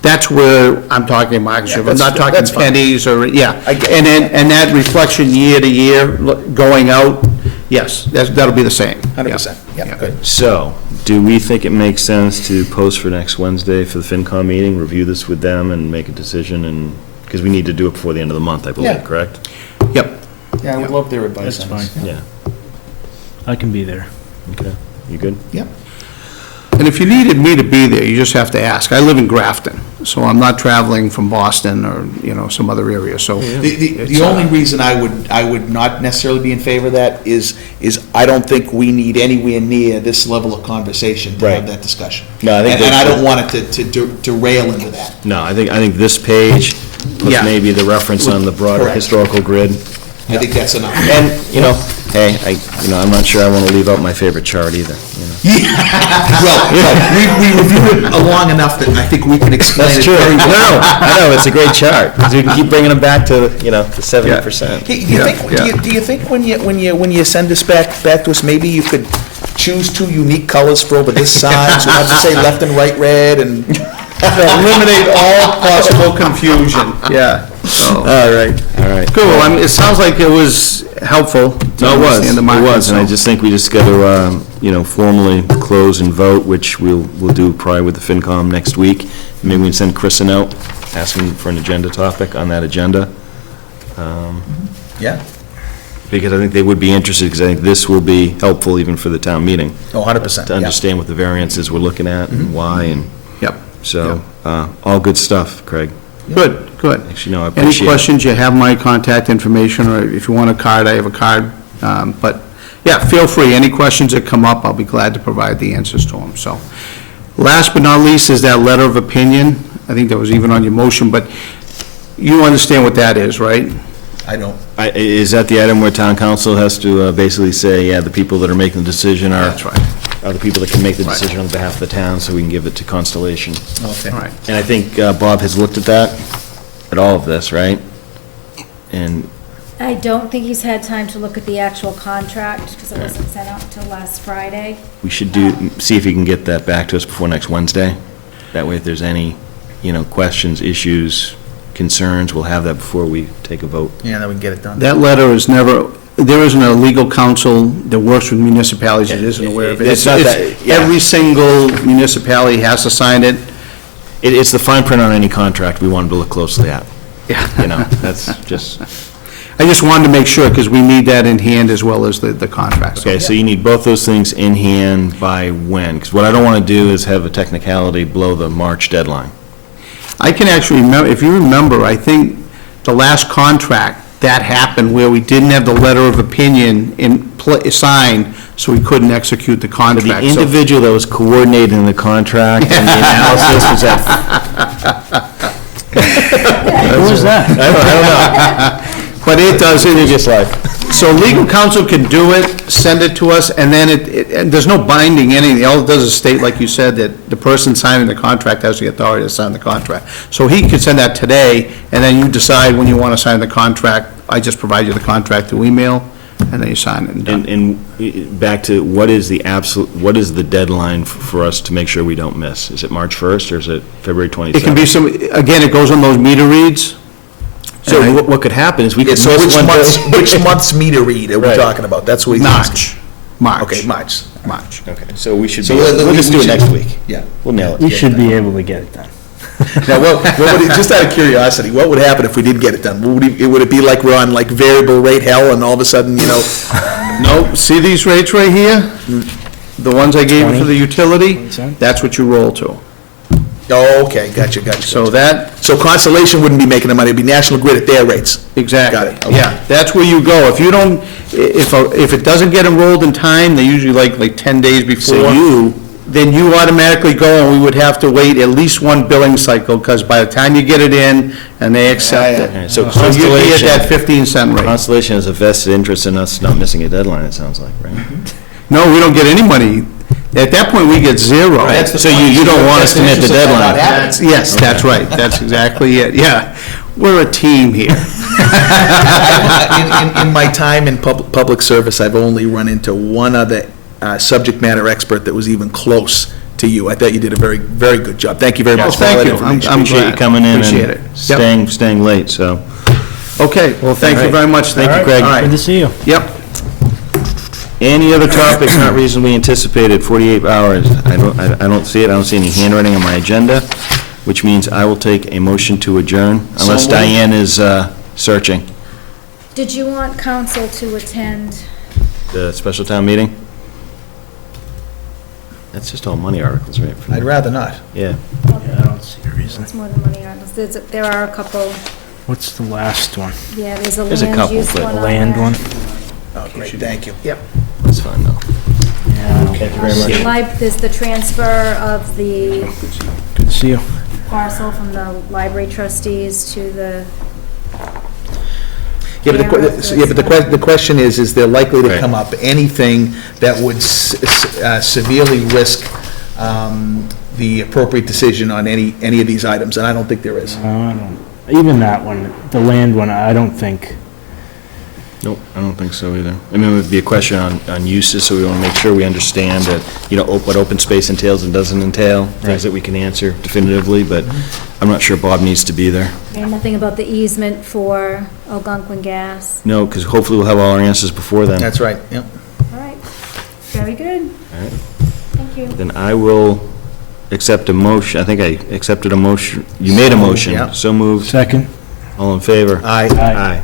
That's where I'm talking market Yeah, shift, I'm not talking that's fine. pennies or, yeah. I get And then, and that reflection year to year, going out, yes, that'll be the same. 100%, yeah, good. so, do we think it makes sense to post for next Wednesday for the FinCom meeting, review this with them and make a decision, and, because we need to do it before the end of the month, I Yeah. believe, correct? Yep. Yeah, I would love their advice That's on this. fine. Yeah, I can be there. okay, you good? Yeah. And if you needed me to be there, you just have to ask. I live in Grafton, so I'm not traveling from Boston or, some other area, so. The only reason I would not necessarily be in favor of that is I don't think we need anywhere near this level of conversation to have Right. that discussion. No, I think And I that's- don't want it to derail into that. No, I think this page, plus Yeah. maybe the reference on the broader Correct. historical grid. I think that's enough. And, hey, I'm not sure I want to leave out my favorite chart either, Well, we reviewed it long enough that I think we can explain it very well. I know, it's a great chart, because we can keep bringing them back to, the 70%. Hey, do you think when you send this back to us, maybe you could choose two unique colors for over this side, so not to say left and right red and. Eliminate all possible confusion, yeah. All right. Cool, well, it sounds like it was helpful. to No, it understand the market, was, and I so- just think we just got to, formally close and vote, which we'll do probably with the FinCom next week. Maybe we can send Chris a note, asking for an agenda topic on that agenda, Yeah, because I think they would be interested, because I think this will be helpful even for the town meeting, 100%. to understand what the variances we're looking at and why, and Yep, so, all good stuff, Craig. good. Actually, no, I Any appreciate it. questions, you have my contact information, or if you want a card, I have a card. But, yeah, feel free, any questions that come up, I'll be glad to provide the answers to them, so. Last but not least is that letter of opinion. I think that was even on your motion, but you understand what that is, right? I don't. Is that the item where town council has to basically say, yeah, the people that are making the decision are That's right. are the people that can make the Right. decision on behalf of the town, so we can give it to Constellation. Okay. All right. And I think Bob has looked at that, at all of this, right? And, I don't think he's had time to look at the actual contract, because it wasn't sent out until last Friday. we should see if he can get that back to us before next Wednesday. That way, if there's any, questions, issues, concerns, we'll have that before we take a vote. Yeah, then we can get it done. That letter is never, there isn't a legal counsel that works with municipalities that isn't aware of it. It's not that- yeah. Every single municipality has to sign it. It's the fine print on any contract we wanted to look closely at. Yeah. That's just, I just wanted to make sure, because we need that in hand as well as the contracts. okay, so you need both those things in hand by when? Because what I don't want to do is have a technicality blow the March deadline. I can actually remember, if you remember, I think the last contract, that happened where we didn't have the letter of opinion signed, so we couldn't execute the But contract. the So- individual that was coordinating the contract and the analysis was at, Who was that? I don't know. But it does, Previous life. so legal counsel can do it, send it to us, and then and there's no binding anything. All it does is state, like you said, that the person signing the contract has the authority to sign the contract. So he could send that today, and then you decide when you want to sign the contract. I just provide you the contract through email, and then you sign it and done. And back to, what is the deadline for us to make sure we don't miss? Is it March 1st or is it February 27th? It can be again, it goes on those meter reads. So what could happen is we Yeah, could so miss one bill. which month's meter read are we Right. talking about? That's what he's asking. March. Okay, March. March. Okay, so we should So be, we'll just do it next week. Yeah. We'll nail We it. should be able to get it done. Now, what would just out of curiosity, what would happen if we did get it done? Would it be like we're on like variable rate hell and all of a sudden, No, see these rates right here? The ones I gave you for the utility? 20%? That's what you roll to. oh, okay, gotcha. So that, So Constellation wouldn't be making the money, it'd be National Grid at their rates. exactly. Got it, okay. Yeah, that's where you go. If you don't, if it doesn't get enrolled in time, they usually like 10 days before. Then you automatically go, and we would have to wait at least one billing cycle, because by the time you get it in and they accept Yeah, it. yeah. So So you'd be at that Constellation- 15-cent rate. Constellation has a vested interest in us not missing a deadline, it sounds like, right? No, we don't get any money. At that point, we get zero. So you don't want us to miss the deadline? Yes, that's right. That's exactly it. Yeah. We're a team here. In my time in public service, I've only run into one other subject matter expert that was even close to you. I thought you did a very, very good job. Thank you very much for all thank that you. information. I'm Appreciate you glad. coming in Appreciate it. and Yep. staying late, so. Okay, well, thank you very much. Thank you, Craig. All right. Good to see you. Yep. Any other topics not reasonably anticipated, 48 hours? I don't see it, I don't see any handwriting on my agenda, which means I will take a motion to adjourn, unless moved. Diane is searching. Did you want council to attend? The special town meeting? That's just all money articles, right? I'd rather not. Yeah. Yeah, I don't see a reason. It's more than money articles. There are a couple, What's the last one? yeah, there's a There's a land couple, use but- one The on land there. one? Oh, great, thank you. Yep. That's fine, though. Yeah, I don't Thank you very much. There's the transfer of the Good to see you. parcel from the library trustees to the, Yeah, but the question is there likely to Right. come up anything that would severely risk the appropriate decision on any of these items? And I don't think there is. I don't, even that one, the land one, I don't think. Nope, I don't think so either. I mean, it would be a question on uses, so we want to make sure we understand that, what open space entails and doesn't entail, things that we can answer definitively, but I'm not sure Bob needs to be there. and nothing about the easement for Algonquin Gas. No, because hopefully we'll have all our answers before then. That's right, yep. All right, very good. All right. Thank you. Then I will accept a motion, I think I accepted a motion, you made a motion. Yeah. So moved, Second? all in favor? Aye. Aye. Aye.